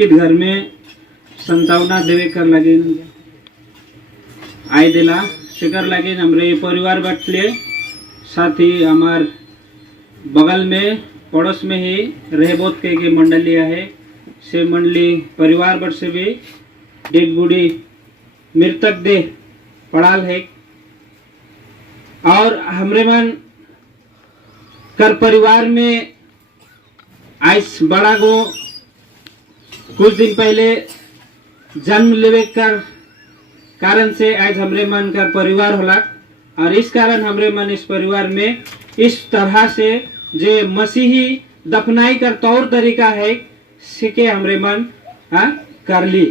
घर में संतावना देवे कर लगे आय दिला शिकर लगे हमरे परिवार बटले साथ ही हमार बगल में पड़ोस में ही रहबोत के मंडलिया है से मंडली परिवार बट से भी डेड बूढ़ी मृतक देह पड़ाल है और हमरे मन कर परिवार में आइस बड़ा गो कुछ दिन पहले जन्म लेवे कर कारण से आज हमरे मन का परिवार होला और इस कारण हमरे मन इस परिवार में इस तरह से जे मसीही दफनाई कर तौर तरीका है सीखे हमरे मन कर ली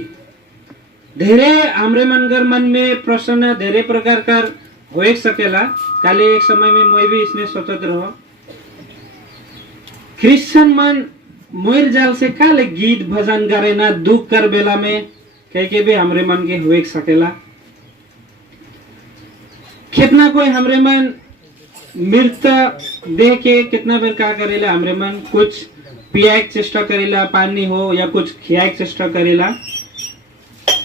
धेरे हमरे मन कर मन में प्रश्न धेरे प्रकार कर हो सकेला काले एक समय में मैं भी इसमें सोचत रहो क्रिश्चियन मन मोर जाल से काले गीत भजन करे ना दुख कर बेला में कह के भी हमरे मन के हुए सकेला कितना कोई हमरे मन मृत देह के कितना बेर का करेला हमरे मन कुछ पिया चेष्टा करेला पानी हो या कुछ खिया चेष्टा करेला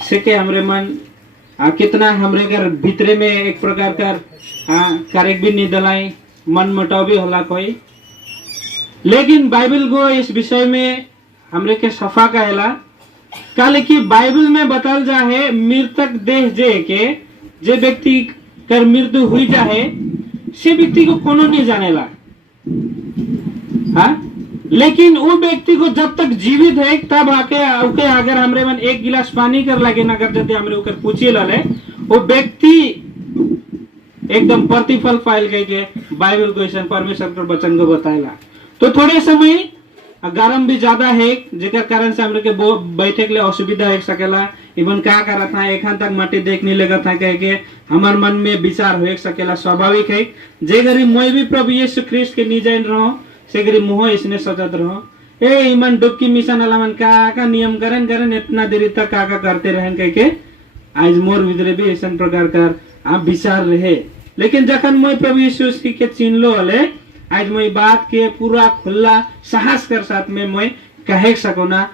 से के हमरे मन कितना हमरे घर भीतरे में एक प्रकार का कार्य भी नहीं दलाई मन मुटाव भी होला कोई लेकिन बाइबल को इस विषय में हमरे के सफा कहेला काले कि बाइबल में बताल जा है मृतक देह जे व्यक्ति कर मृत्यु हुई जाए से व्यक्ति को कोनो नहीं जानेला लेकिन वो व्यक्ति को जब तक जीवित है तब आके ओके अगर हमरे मन एक गिलास पानी कर लगे ना कर देते हमरे ऊपर पूछे लाले वो व्यक्ति एकदम प्रतिफल पाइल के बाइबल को ऐसा परमेश्वर के वचन को बताएला तो थोड़े समय गरम भी ज्यादा है जेकर कारण से हमरे के बैठे के लिए असुविधा हो सकेला इवन का करत है एखन तक माटी देख नहीं लगत है कह के हमार मन में विचार हो सकेला स्वाभाविक है जे गरी मैं भी प्रभु यीशु ख्रिस्ट के नहीं जान रहो से गरी मोह इसने सजत रहो ए ईमान डुबकी मिशन वाला मन का नियम करन इतना देरी तक का करते रहन कह के आज मोर विदरे भी ऐसा प्रकार का आप विचार रहे लेकिन जखन मैं प्रभु यीशु के चिन्ह लो हले आज मैं बात के पूरा खुला साहस कर साथ में मैं कह सको ना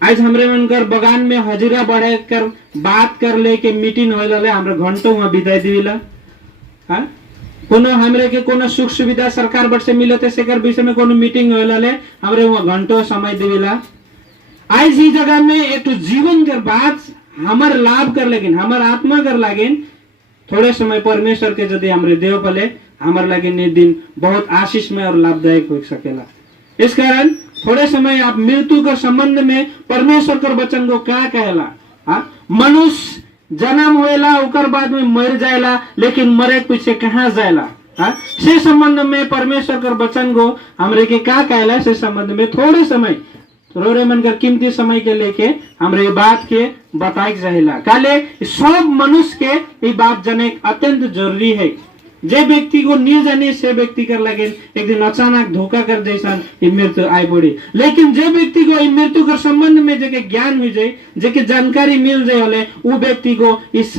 आज हमरे मन कर बगान में हजीरा बढ़े कर बात कर ले के मीटिंग होले हमरे घंटों वहां बिताई दिला कोनो हमरे के कोनो सुख सुविधा सरकार बट से मिलते से कर विषय में कोनो मीटिंग होले हमरे वहां घंटों समय दिला आज ही जगह में एक जीवन कर बात हमार लाभ कर लेकिन हमार आत्मा कर लागेन थोड़े समय परमेश्वर के यदि हमरे देव पले हमारे लगे दिन बहुत आशीषमय और लाभदायक हो सकेला इस कारण थोड़े समय आप मृत्यु के संबंध में परमेश्वर कर वचन को क्या कहेला मनुष्य जन्म होएला उकर बाद में मर जाएला लेकिन मरे पीछे कहाँ जाएला से संबंध में परमेश्वर कर वचन को हमरे के क्या कहेला से संबंध में थोड़े समय रोरे मन कर कीमती समय के लेके हमरे बात के बताए रहेला काले सब मनुष्य के ये बात जाने अत्यंत जरूरी है जे व्यक्ति को नहीं जाने से व्यक्ति कर लगे एक दिन अचानक धोखा कर जैसा मृत्यु आई पड़ी लेकिन जे व्यक्ति को मृत्यु के संबंध में जे ज्ञान हो जाए जे जानकारी मिल जाए हले वो व्यक्ति को इस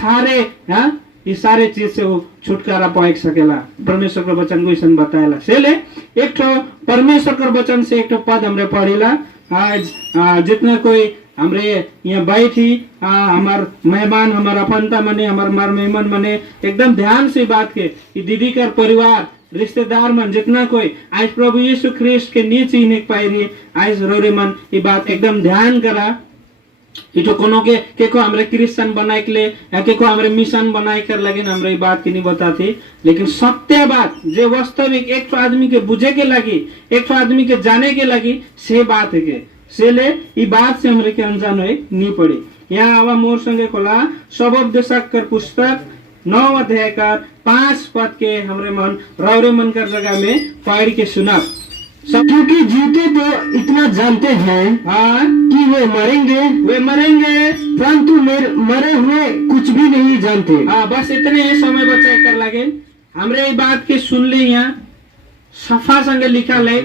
सारे चीज से वो छुटकारा पाए सकेला परमेश्वर के वचन को ऐसा बताएला से ले एक तो परमेश्वर के वचन से एक तो पद हमरे पढ़ेला आज जितना कोई हमरे यहाँ बैठी हमार मेहमान हमार अपनता मने हमार मेहमान मने एकदम ध्यान से बात के दीदी का परिवार रिश्तेदार मन जितना कोई आज प्रभु यीशु ख्रिस्ट के नीचे ही नहीं पाई रही आज रोरे मन ये बात एकदम ध्यान करा इतो कोनो के को हमरे क्रिश्चियन बनाए के लिए या के को हमरे मिशन बनाए कर लगे हमरे ये बात की नहीं बताती लेकिन सत्य बात जे वास्तविक एक तो आदमी के बुझे के लगी एक तो आदमी के जाने के लगी से बात है के से ले ये बात से हमरे के अनजान है नहीं पड़ी यहाँ आवा मोर संगे खोला सबोपदेशक कर पुस्तक 9 अध्याय का 5 पद के हमरे मन रौरे मन कर जगह में पढ़ के सुना क्योंकि जीते तो इतना जानते हैं कि वे मरेंगे परंतु मरे हुए कुछ भी नहीं जानते बस इतने ही समय बचाए कर लगे हमरे ये बात के सुन ले यहाँ सफा संगे लिखा ले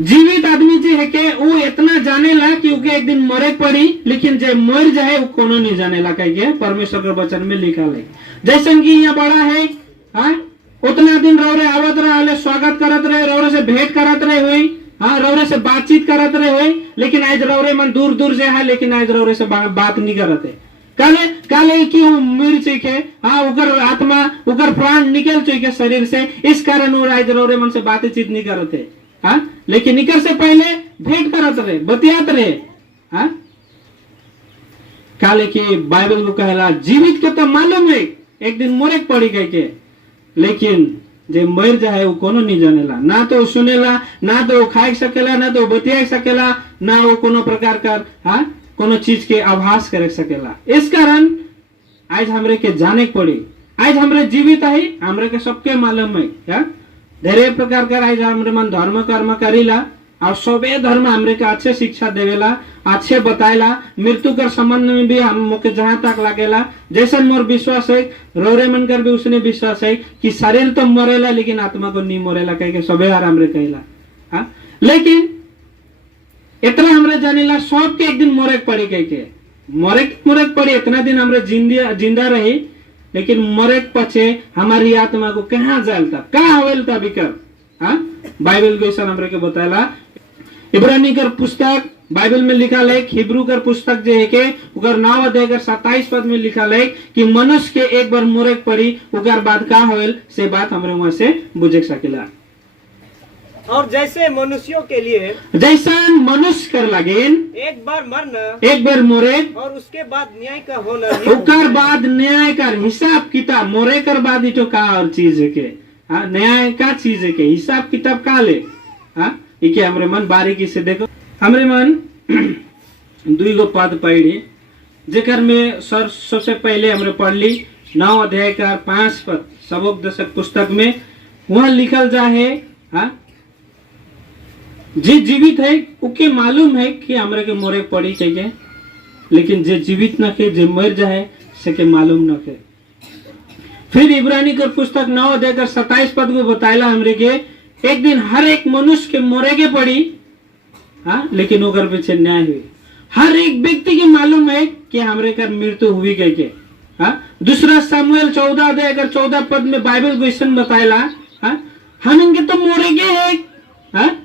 जीवित आदमी जे है के वो इतना जाने ला कि उके एक दिन मरे पड़ी लेकिन जे मर जाए वो कोनो नहीं जाने ला कह परमेश्वर के वचन में लिखा ले जैसे कि यहाँ बड़ा है उतना दिन रौरे आवत रहे स्वागत करत रहे रौरे से भेंट करत रहे हुई हाँ रौरे से बातचीत करत रहे, लेकिन आज रौरे मन दूर दूर से है, लेकिन आज रौरे से बात नहीं करत है। काले काले क्यों मिर चुके, हाँ उकर आत्मा उकर प्राण निकल चुके शरीर से, इस कारण वो आज रौरे मन से बातचीत नहीं करते। हाँ लेकिन निकल से पहले भेंट करत रहे, बतियात रहे। हाँ काले की बाइबल को कहला जीवित के तो मालूम है एक दिन मोरे पड़ी गए के, लेकिन जे मर जाए वो कोनो नहीं जानेला, ना तो सुनेला, ना तो वो खाए सकेला, ना तो बतिया सकेला, ना वो कोनो प्रकार का हाँ कोनो चीज के आभास कर सकेला। इस कारण आज हमरे के जाने पड़ी, आज हमरे जीवित है, हमरे के सबके मालूम है। क्या ढेरे प्रकार का आज हमरे मन धर्म कर्म करीला और सबे धर्म हमरे के अच्छे शिक्षा देवेला, अच्छे बताएला। मृत्यु कर संबंध में भी हम मुके जहां तक लागेला, जैसा मोर विश्वास है रौरे मन कर भी उसने विश्वास है कि शरीर तो मरेला लेकिन आत्मा को नहीं मरेला, कह के सबे हार हमरे कहेला। हाँ लेकिन इतना हमरे जानेला सबके एक दिन मोरे पड़ी, कह के मोरे पड़ी, इतना दिन हमरे जिंदा रही, लेकिन मरे पछे हमारी आत्मा को कहाँ जालता कहाँ हवेलता बिकर। हाँ बाइबल को ऐसा हमरे के बताएला। इब्रानी कर पुस्तक बाइबल में लिखा है, हिब्रू कर पुस्तक जो है के उकर 9 अध्याय 27 पद में लिखा है कि मनुष्य के एक बार मोरे पड़ी उकर बाद का होल से बात हमरे वहां से बुझे सकेला। और जैसे मनुष्यों के लिए जैसा मनुष्य कर लागेन एक बार मरना, एक बार मोरे और उसके बाद न्याय का होना, उकर बाद न्याय कर हिसाब किताब, मोरे कर बाद इतो का और चीज है के हाँ न्याय का चीज है के हिसाब किताब का ले। हाँ इके हमरे मन बारीकी से देखो, हमरे मन 2 गो पद पढ़ी, जेकर में सर सबसे पहले हमरे पढ़ ली 9 अध्याय का 5 पद सबक दशक पुस्तक में, वहां लिखल जा है हाँ जे जीवित है उके मालूम है कि हमरे के मोरे पड़ी चाहिए, लेकिन जे जीवित न के जे मर जाए से के मालूम न के। फिर इब्रानी कर पुस्तक 9 अध्याय 27 पद को बताएला हमरे के एक दिन हर एक मनुष्य के मोरे के पड़ी, हाँ लेकिन ओकर पीछे न्याय हुई। हर एक व्यक्ति के मालूम है कि हमरे कर मृत्यु हुई गई के। हाँ दूसरा सामुएल 14 अध्याय 14 पद में बाइबल को ऐसा बताएला हाँ हम इनके तो मोरे के है। हाँ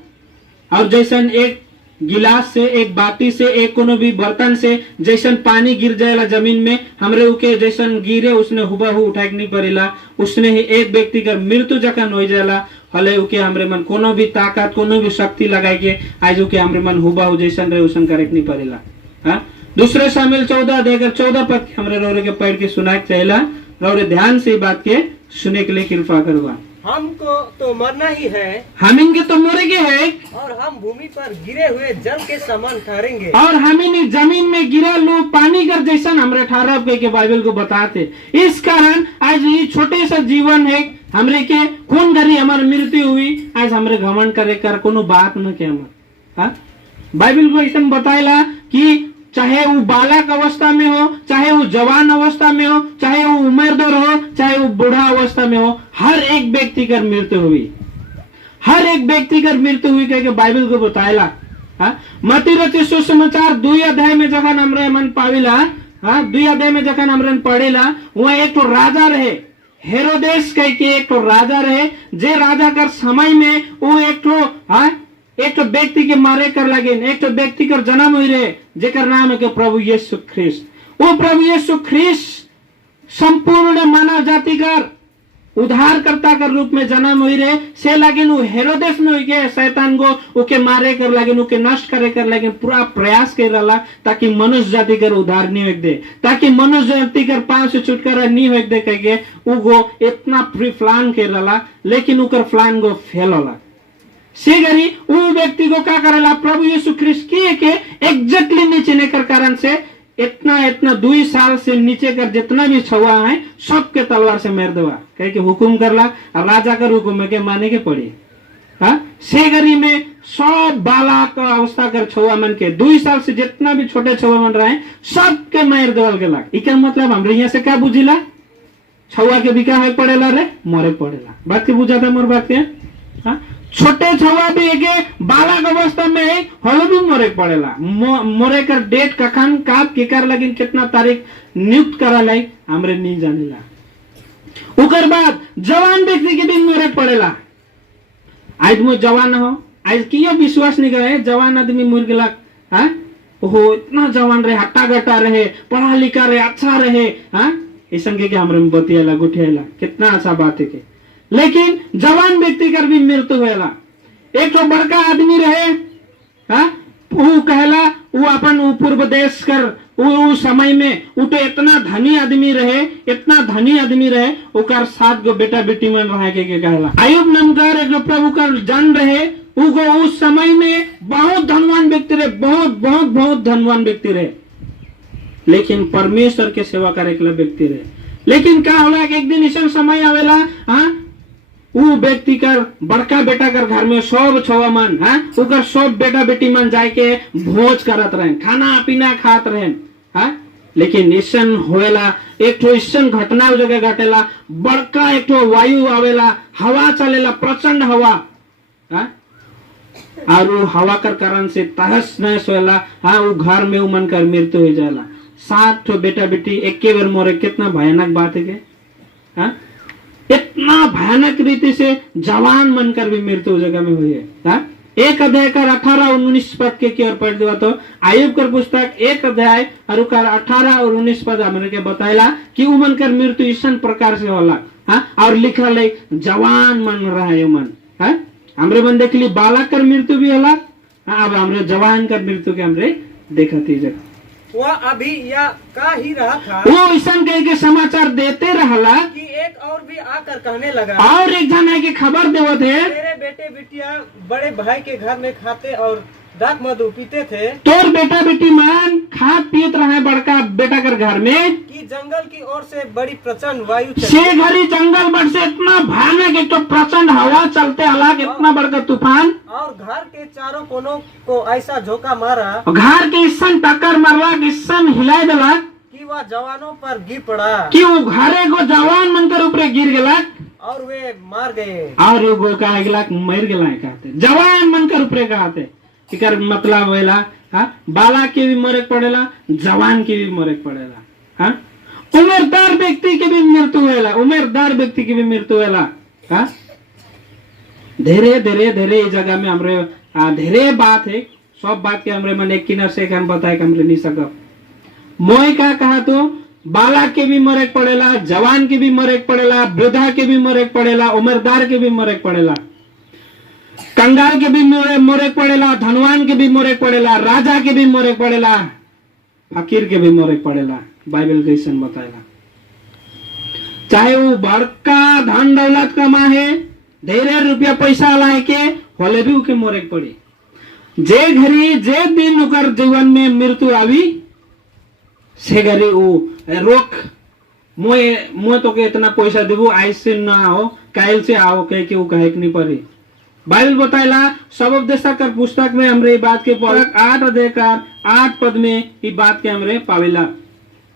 और जैसन एक गिलास से, एक बाटी से, एक कोनो भी बर्तन से जैसन पानी गिर जाएला जमीन में, हमरे उके जैसन गिरे उसने हुबहू उठाए नहीं पड़ेला, उसने ही एक व्यक्ति का मृत्यु जखन हो जाएला हले उके हमरे मन कोनो भी ताकत कोनो भी शक्ति लगाए के आज उके हमरे मन हुबहू जैसन रहे उसन करे नहीं पड़ेला। हाँ दूसरे सामुएल 14 अध्याय 14 पद हमरे रौरे के पढ़ के सुनाए चाहेला, रौरे ध्यान से बात के सुने के लिए कृपा करवा। हमको तो मरना ही है, हम इनके तो मरेंगे है, और हम भूमि पर गिरे हुए जल के समान ठहरेंगे, और हम इन जमीन में गिरा लो पानी कर जैसा हमरे ठहरा के बाइबल को बताते। इस कारण आज ये छोटे सा जीवन है हमरे के खून घरी हमारी मृत्यु हुई, आज हमरे घमंड करे कर कोनो बात न के हम बाइबल को ऐसा बताएला कि चाहे वो बालक अवस्था में हो, चाहे वो जवान अवस्था में हो, चाहे वो उम्रदर हो, चाहे वो बूढ़ा अवस्था में हो, हर एक व्यक्ति का मृत्यु हुई, हर एक व्यक्ति का मृत्यु हुई कह के बाइबल को बताएला। मत्ती रचित सुसमाचार 2 अध्याय में जखन हमरे मन पाविला, 2 अध्याय में जखन हमरे पढ़ेला, वहाँ एक तो राजा रहे हेरोदेस कह के एक तो राजा रहे, जे राजा कर समय में वो एक तो व्यक्ति के मारे कर लगे, एक तो व्यक्ति कर जन्म हुई रहे जेकर नाम है के प्रभु यीशु ख्रिस्ट। वो प्रभु यीशु ख्रिस्ट संपूर्ण मानव जाति कर उद्धारकर्ता के रूप में जन्म हुई रहे से लगिन वो हेरोदेस में हुई के शैतान को उके मारे कर लगिन, उके नष्ट करे कर लगिन, पूरा प्रयास कर रहा ताकि मनुष्य जाति कर उद्धार नहीं हो दे, ताकि मनुष्य जाति कर पांव से छुटकारा नहीं हो दे कह के वो इतना प्लान कर रहा, लेकिन उकर प्लान को फेल होला। से गरी वो व्यक्ति को क्या करेला प्रभु यीशु ख्रिस्ट किए के एग्जैक्टली नीचे नहीं कर कारण से इतना 2 साल से नीचे कर जितना भी छुआ है सबके तलवार से मार देवा कह के हुकुम करला, और राजा का हुकुम के माने के पड़ी। हाँ से गरी में सब बालक का अवस्था कर छुआ मन के 2 साल से जितना भी छोटे छुआ मन रहे सबके मार देवल के लाग। इका मतलब हमरे यहाँ से क्या बुझिला छुआ के भी क्या है पड़ेला रे मोरे पड़ेला, बात के बुझा था मोर बात के। हाँ छोटे छुआ भी एक बालक अवस्था में हलो भी मोरे पड़ेला, मोरे कर डेट कखन काब केकर लगिन कितना तारीख नियुक्त करा लाई हमरे नहीं जानेला। उकर बाद जवान व्यक्ति के भी मोरे पड़ेला, आज मो जवान हो आज किया विश्वास नहीं करे जवान आदमी मुर गला हाँ ओहो इतना जवान रहे हट्टा गट्टा रहे पढ़ा लिखा रहे अच्छा रहे हाँ ऐसा के हमरे में बतियाला गुठियाला कितना अच्छा बात है के लेकिन जवान व्यक्ति कर भी मृत्यु होएला एक तो बड़का आदमी रहे हाँ वो कहला वो अपन पूर्व देश कर वो समय में वो तो इतना धनी आदमी रहे इतना धनी आदमी रहे ओकर 7 गो बेटा बेटी मन रहे के कहला आयुब नाम कर एक प्रभु का जन रहे वो उस समय में बहुत धनवान व्यक्ति रहे बहुत बहुत बहुत धनवान व्यक्ति रहे लेकिन परमेश्वर के सेवा करे के व्यक्ति रहे लेकिन क्या होला कि एक दिन ऐसा समय आवेला हाँ वो व्यक्ति कर बड़का बेटा कर घर में सब छवा मन हाँ उकर सब बेटा बेटी मन जाए के भोज करत रहे खाना पीना खात रहे हाँ लेकिन ईसन होएला एक ठो ईसन घटना जगह घटेला बड़का एक ठो वायु आवेला हवा चलेला प्रचंड हवा हाँ और वो हवा कर कारण से तहस नहस होएला हाँ वो घर में वो मन कर मृत्यु हो जाएला 7 ठो बेटा बेटी एक के बार मोरे कितना भयानक बात है के हाँ इतना भयानक रीति से जवान मनकर भी मृत्यु जगह में हुई है हाँ? 1 अध्याय का 18 और 19 पद के की ओर पढ़ देवा तो आयुब कर पुस्तक 1 अध्याय और 18 और 19 पद हमने के बताइला कि वो मनकर मृत्यु इस प्रकार से होला हाँ और लिखा ले जवान मन रहा है मन हाँ हमरे मन देख ली बालक कर मृत्यु भी होला हाँ अब हमरे जवान कर मृत्यु के हमरे देखा थी जगह वह अभी या का ही रहा था वो ऐसा कह के समाचार देते रहला कि एक और भी आकर कहने लगा और एक जना के खबर देवत है तेरे बेटे बेटिया बड़े भाई के घर में खाते और दाख मधु पीते थे तोर बेटा बेटी मान खात पियत रहे बड़का बेटा कर घर में कि जंगल की ओर से बड़ी प्रचंड वायु से घरी जंगल बट से इतना भयानक एक तो प्रचंड हवा चलते हालांकि इतना बड़का तूफान और घर के चारों कोनों को ऐसा झोंका मारा घर के इसन टक्कर मारला इसन हिलाई दिला कि वह जवानों पर गिर पड़ा कि वो घरे को जवान मनकर ऊपर गिर गला और वे मार गए और वो कहा गला मर गला कहते जवान मनकर ऊपर कहते इकर मतलब वेला हाँ बाला के भी मरे पड़ेला जवान के भी मरे पड़ेला हाँ उम्रदार व्यक्ति के भी मृत्यु होला उम्रदार व्यक्ति की भी मृत्यु होला हाँ धीरे धीरे धीरे इस जगह में हमरे धीरे बात है सब बात के हमरे मन एक किनार से हम बताए हमरे नहीं सकब मोय का कहा तो बाला के भी मरे पड़ेला जवान के भी मरे पड़ेला वृद्धा के भी मरे पड़ेला उम्रदार के भी मरे पड़ेला कंगाल के भी मोरे पड़ेला धनवान के भी मोरे पड़ेला राजा के भी मोरे पड़ेला फकीर के भी मोरे पड़ेला बाइबल के ऐसा बताएला चाहे वो बड़का धन दौलत कमा है ढेरे रुपया पैसा लाए के होले भी उके मोरे पड़ी जे घड़ी जे दिन उकर जीवन में मृत्यु आवी से घड़ी वो रोक मोए तो के इतना पैसा देबो आज से ना हो काल से आओ कह के वो कहे नहीं पड़ी बाइबल बताइला सब उपदेशक कर पुस्तक में हमरे ये बात के 8 अध्याय का 8 पद में ये बात के हमरे पावेला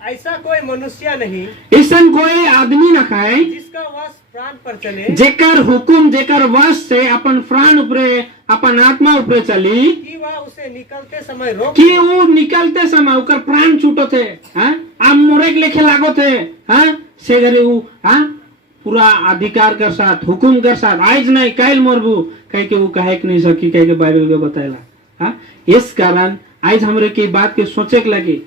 ऐसा कोई मनुष्य नहीं ऐसा कोई आदमी न खाए जिसका वश प्राण पर चले जेकर हुकुम जेकर वश से अपन प्राण ऊपरे अपन आत्मा ऊपरे चली कि वह उसे निकलते समय रोक कि वो निकलते समय उकर प्राण छूटो थे हाँ आप मोरे के लेखे लागो थे हाँ से घरे वो हाँ पूरा अधिकार कर साथ हुकुम कर साथ आज नहीं काल मोरबू कह के वो कहे नहीं सकी कह के बाइबल के बताएला हाँ इस कारण आज हमरे की बात के सोचे के लगी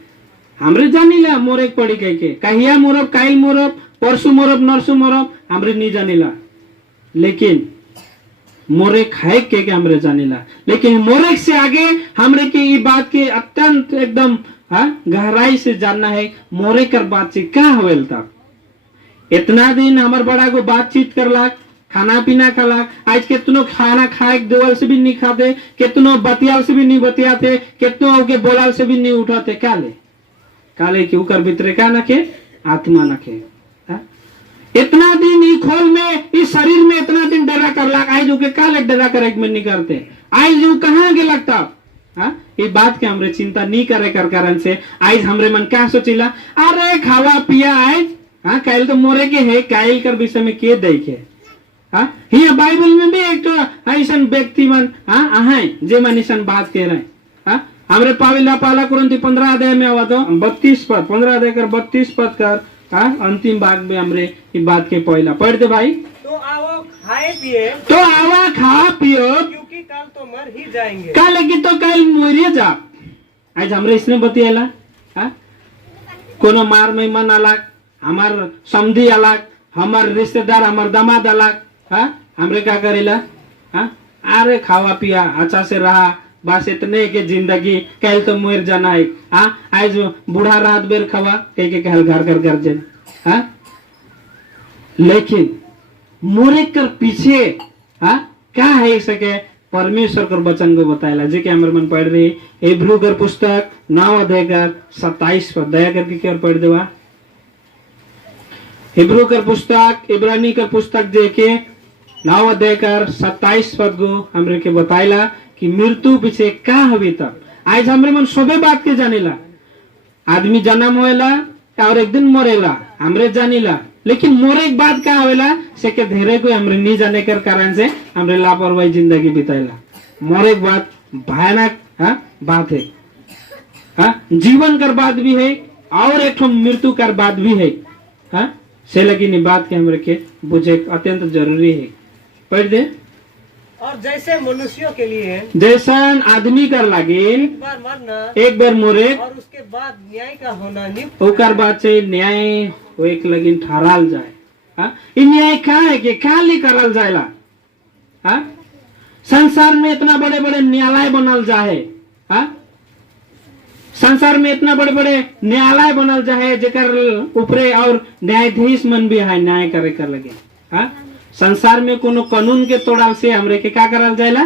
हमरे जानीला मोरे पड़ी कह के कहिया मोरब काल मोरब परसु मोरब नरसु मोरब हमरे नहीं जानीला लेकिन मोरे खाए के हमरे जानीला लेकिन मोरे से आगे हमरे की ये बात के अत्यंत एकदम हाँ गहराई से जानना है मोरे कर बातचीत क्या होवेल तक इतना दिन हमार बड़ा को बातचीत करला खाना पीना खाला आज कितनो खाना खाए देवल से भी नहीं खाते कितनो बतियाल से भी नहीं बतियाते कितनो के बोलाल से भी नहीं उठाते काले के उकर भीतरे का नखे आत्मा नखे इतना दिन ई खोल में इस शरीर में इतना दिन डरा करला आज के काले डरा कर एक में नहीं करते आज जो कहाँ के लगता ये बात के हमरे चिंता नहीं करे कर कारण से आज हमरे मन क्या सोचिला अरे खावा पिया आज हाँ कायल तो मोरे के है कायल कर विषय में के देखे हाँ ये बाइबल में भी एक तो ऐसा व्यक्ति मन हाँ जे मन ऐसा बात कह रहे हाँ हमरे पाविला पाला कुरंती 15 अध्याय में आवा तो 32 पद 15 अध्याय कर 32 पद कर हाँ अंतिम भाग में हमरे ये बात के पहला पढ़ दे भाई तो आओ खाए पिए तो आवा खा पियो क्योंकि कल तो तो मर ही जाएंगे। काले की तो कल मोरिए जा आज हमरे इसने बतियाला हाँ कोनो मार मेहमान अलग हमार समधी अलग हमार रिश्तेदार हमार दामाद अलग हाँ हमरे क्या करेला हाँ अरे खावा पिया अच्छा से रहा बस इतने के जिंदगी कल तो मोर जाना है हाँ आज बूढ़ा रात बेर खवा कह के कहल घर कर कर जन हाँ लेकिन मोरे कर पीछे हाँ क्या है सके परमेश्वर कर वचन को बताएला जे के हमर मन पढ़ रही इब्रू कर पुस्तक 9 अध्याय का 27 पद दया करके क्या पढ़ देवा इब्रू कर पुस्तक इब्रानी कर पुस्तक जे के 9 अध्याय का 27 पद को हमरे के बताएला कि मृत्यु पीछे का हवे तक आज हमरे मन सबे बात के जानेला आदमी जन्म होएला और एक दिन मरेला हमरे जानीला लेकिन मोरे एक बात का आवेला से के धेरे को हमरे नहीं जाने कर कारण से हमरे लापरवाही जिंदगी बिताएला मोरे एक बात भयानक हाँ बात है हाँ जीवन कर बात भी है और एक मृत्यु कर बात भी है हाँ से लेकिन बात के हमरे के बुझे अत्यंत जरूरी है पढ़ दे और जैसे मनुष्यों के लिए जैसा आदमी कर लागे एक बार मरना एक बार मोरे और उसके बाद न्याय का होना नियुक्त ओकर बाद से न्याय हो एक लगिन ठहराल जाए हाँ इ न्याय का है कि का ले करल जाएला हाँ संसार में इतना बड़े बड़े न्यायालय बनल जाए हाँ संसार में इतना बड़े बड़े न्यायालय बनल जाए जेकर ऊपरे और न्यायाधीश मन भी है न्याय करे कर लगे हाँ संसार में कोनो कानून के तोड़ाल से हमरे के का करल जाएला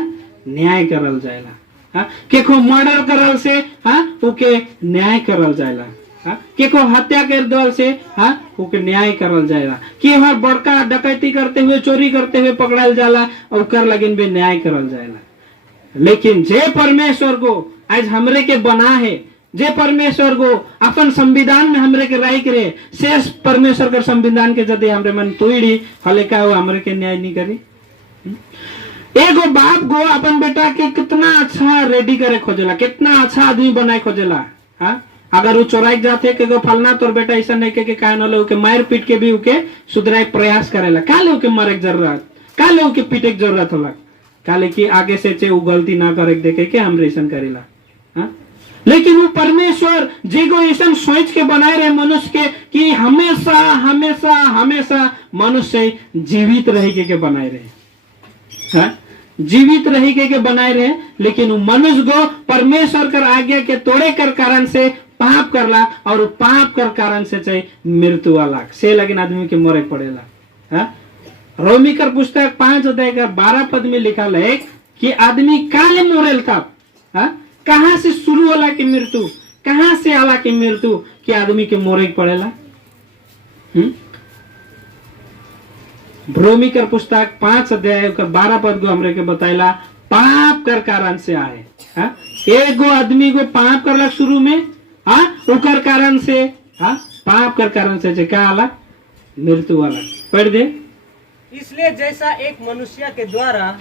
न्याय करल जाएला हाँ केको मर्डर करल से हाँ ओके न्याय करल जाएला हाँ केको हत्या कर दल से हाँ ओके न्याय करल जाएला कि हर बड़का डकैती करते हुए चोरी करते हुए पकड़ल जाला और कर लगिन भी न्याय करल जाएला लेकिन जे परमेश्वर को आज हमरे के बना है जे परमेश्वर को अपन संविधान में हमरे के राय करे शेष परमेश्वर के संविधान के यदि हमरे मन तोड़ी हले का वो हमरे के न्याय नहीं करी एगो बाप को अपन बेटा के कितना अच्छा रेडी करे खोजेला कितना अच्छा आदमी बनाए खोजेला हाँ अगर वो चोराई जाते के गो फलना तोर बेटा ऐसा नहीं के काहे न ले मार पीट के भी उके सुधराए प्रयास करेला काले उके मारे के जरूरत काले उके पीटे के जरूरत होला काले की आगे से चे वो गलती ना करे देखे के हम रेशन करेला हाँ लेकिन वो परमेश्वर जिको ऐसा सोच के बनाए रहे मनुष्य के कि हमेशा हमेशा हमेशा मनुष्य जीवित रह के बनाए रहे हाँ जीवित रह के बनाए रहे लेकिन वो मनुष्य को परमेश्वर कर आज्ञा के तोड़े कर कारण से पाप करला और पाप कर कारण से चाहे मृत्यु वाला से लेकिन आदमी के मरे पड़ेला हाँ रोमी कर पुस्तक 5 अध्याय का 12 पद में लिखा है कि आदमी काले मोरेल था हाँ कहाँ से शुरू होला की मृत्यु कहाँ से आला की मृत्यु कि आदमी के मोरे पड़ेला रोमी कर पुस्तक 5 अध्याय का 12 पद को हमरे के बताइला पाप कर कारण से आए हाँ एगो आदमी को पाप करला शुरू में हाँ ओकर कारण से हाँ पाप कर कारण से क्या आला मृत्यु वाला पढ़ दे इसलिए जैसा एक मनुष्य के द्वारा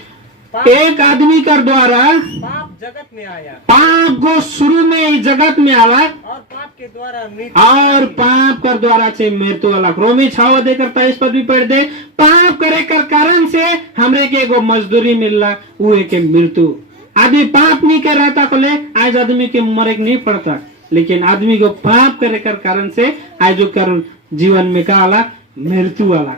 एक आदमी कर द्वारा पाप जगत में आया पाप को शुरू में ही जगत में आला और पाप के द्वारा मृत्यु और पाप कर द्वारा से मृत्यु वाला रोमी 6 देकर 23 पद भी पढ़ दे पाप करे कर कारण से हमरे के एगो मजदूरी मिलला वो के मृत्यु आदमी पाप नहीं कर रहा था बोले आज आदमी के मरे नहीं पड़ता लेकिन आदमी को पाप करे कर कारण से आज जो कर जीवन में का आला मृत्यु वाला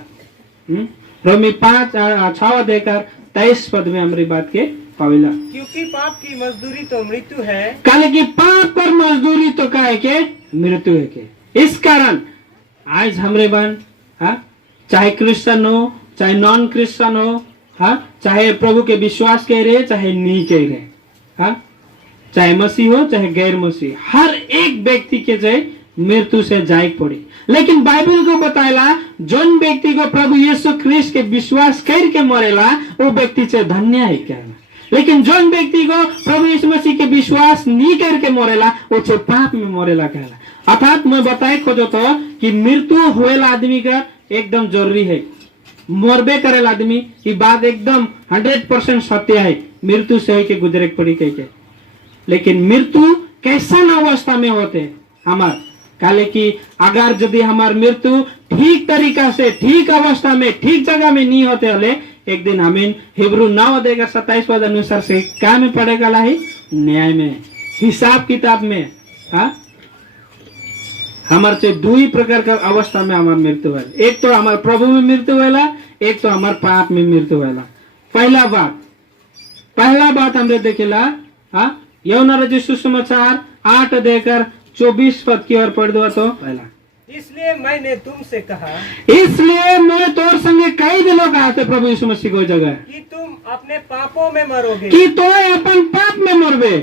रोमी 5:6 देकर 23 पद में हमारी बात के पावेला क्योंकि पाप की मजदूरी तो मृत्यु है काले की पाप पर मजदूरी तो का है के मृत्यु है के इस कारण आज हमरे बन हाँ चाहे क्रिश्चियन हो चाहे नॉन क्रिश्चियन हो हाँ चाहे प्रभु के विश्वास कह रहे चाहे नहीं कह रहे हाँ चाहे मसीह हो चाहे गैर मसीह हर एक व्यक्ति के जाए मृत्यु से जाए पड़ी लेकिन बाइबल को बताएला जोन व्यक्ति को प्रभु यीशु ख्रिस्ट के विश्वास करके मरेला वो व्यक्ति से धन्य है कहना लेकिन जोन व्यक्ति को प्रभु यीशु मसीह के विश्वास नहीं करके मरेला वो से पाप में मरेला कहला अर्थात मैं बताए खोजो तो कि मृत्यु होएला आदमी का एकदम जरूरी है मरबे करेला आदमी ये बात एकदम 100% सत्य है मृत्यु से के गुजरे पड़ी कह के लेकिन मृत्यु कैसा अवस्था में होते हमार काले की अगर यदि हमार मृत्यु ठीक तरीका से ठीक अवस्था में ठीक जगह में नहीं होते हले एक दिन हमें हिब्रू 9:27 अनुसार से क्या में पढ़ेगा ला है? न्याय में, हिसाब किताब में। हाँ, हमारे से दो ही प्रकार का अवस्था में हमार मृत्यु है। एक तो हमारे प्रभु में मृत्यु होला, एक तो हमारे पाप में मृत्यु होला। पहला बात हमने देखेला, हाँ, यौना रजी सुसमाचार 8 देकर 24 पद की ओर पढ़ दो तो पहला, इसलिए मैंने तुमसे कहा, इसलिए मैं तोर संगे कई दिनों कहा थे प्रभु यीशु मसीह को जगह कि तुम अपने पापों में मरोगे, कि तो अपन पाप में मरबे,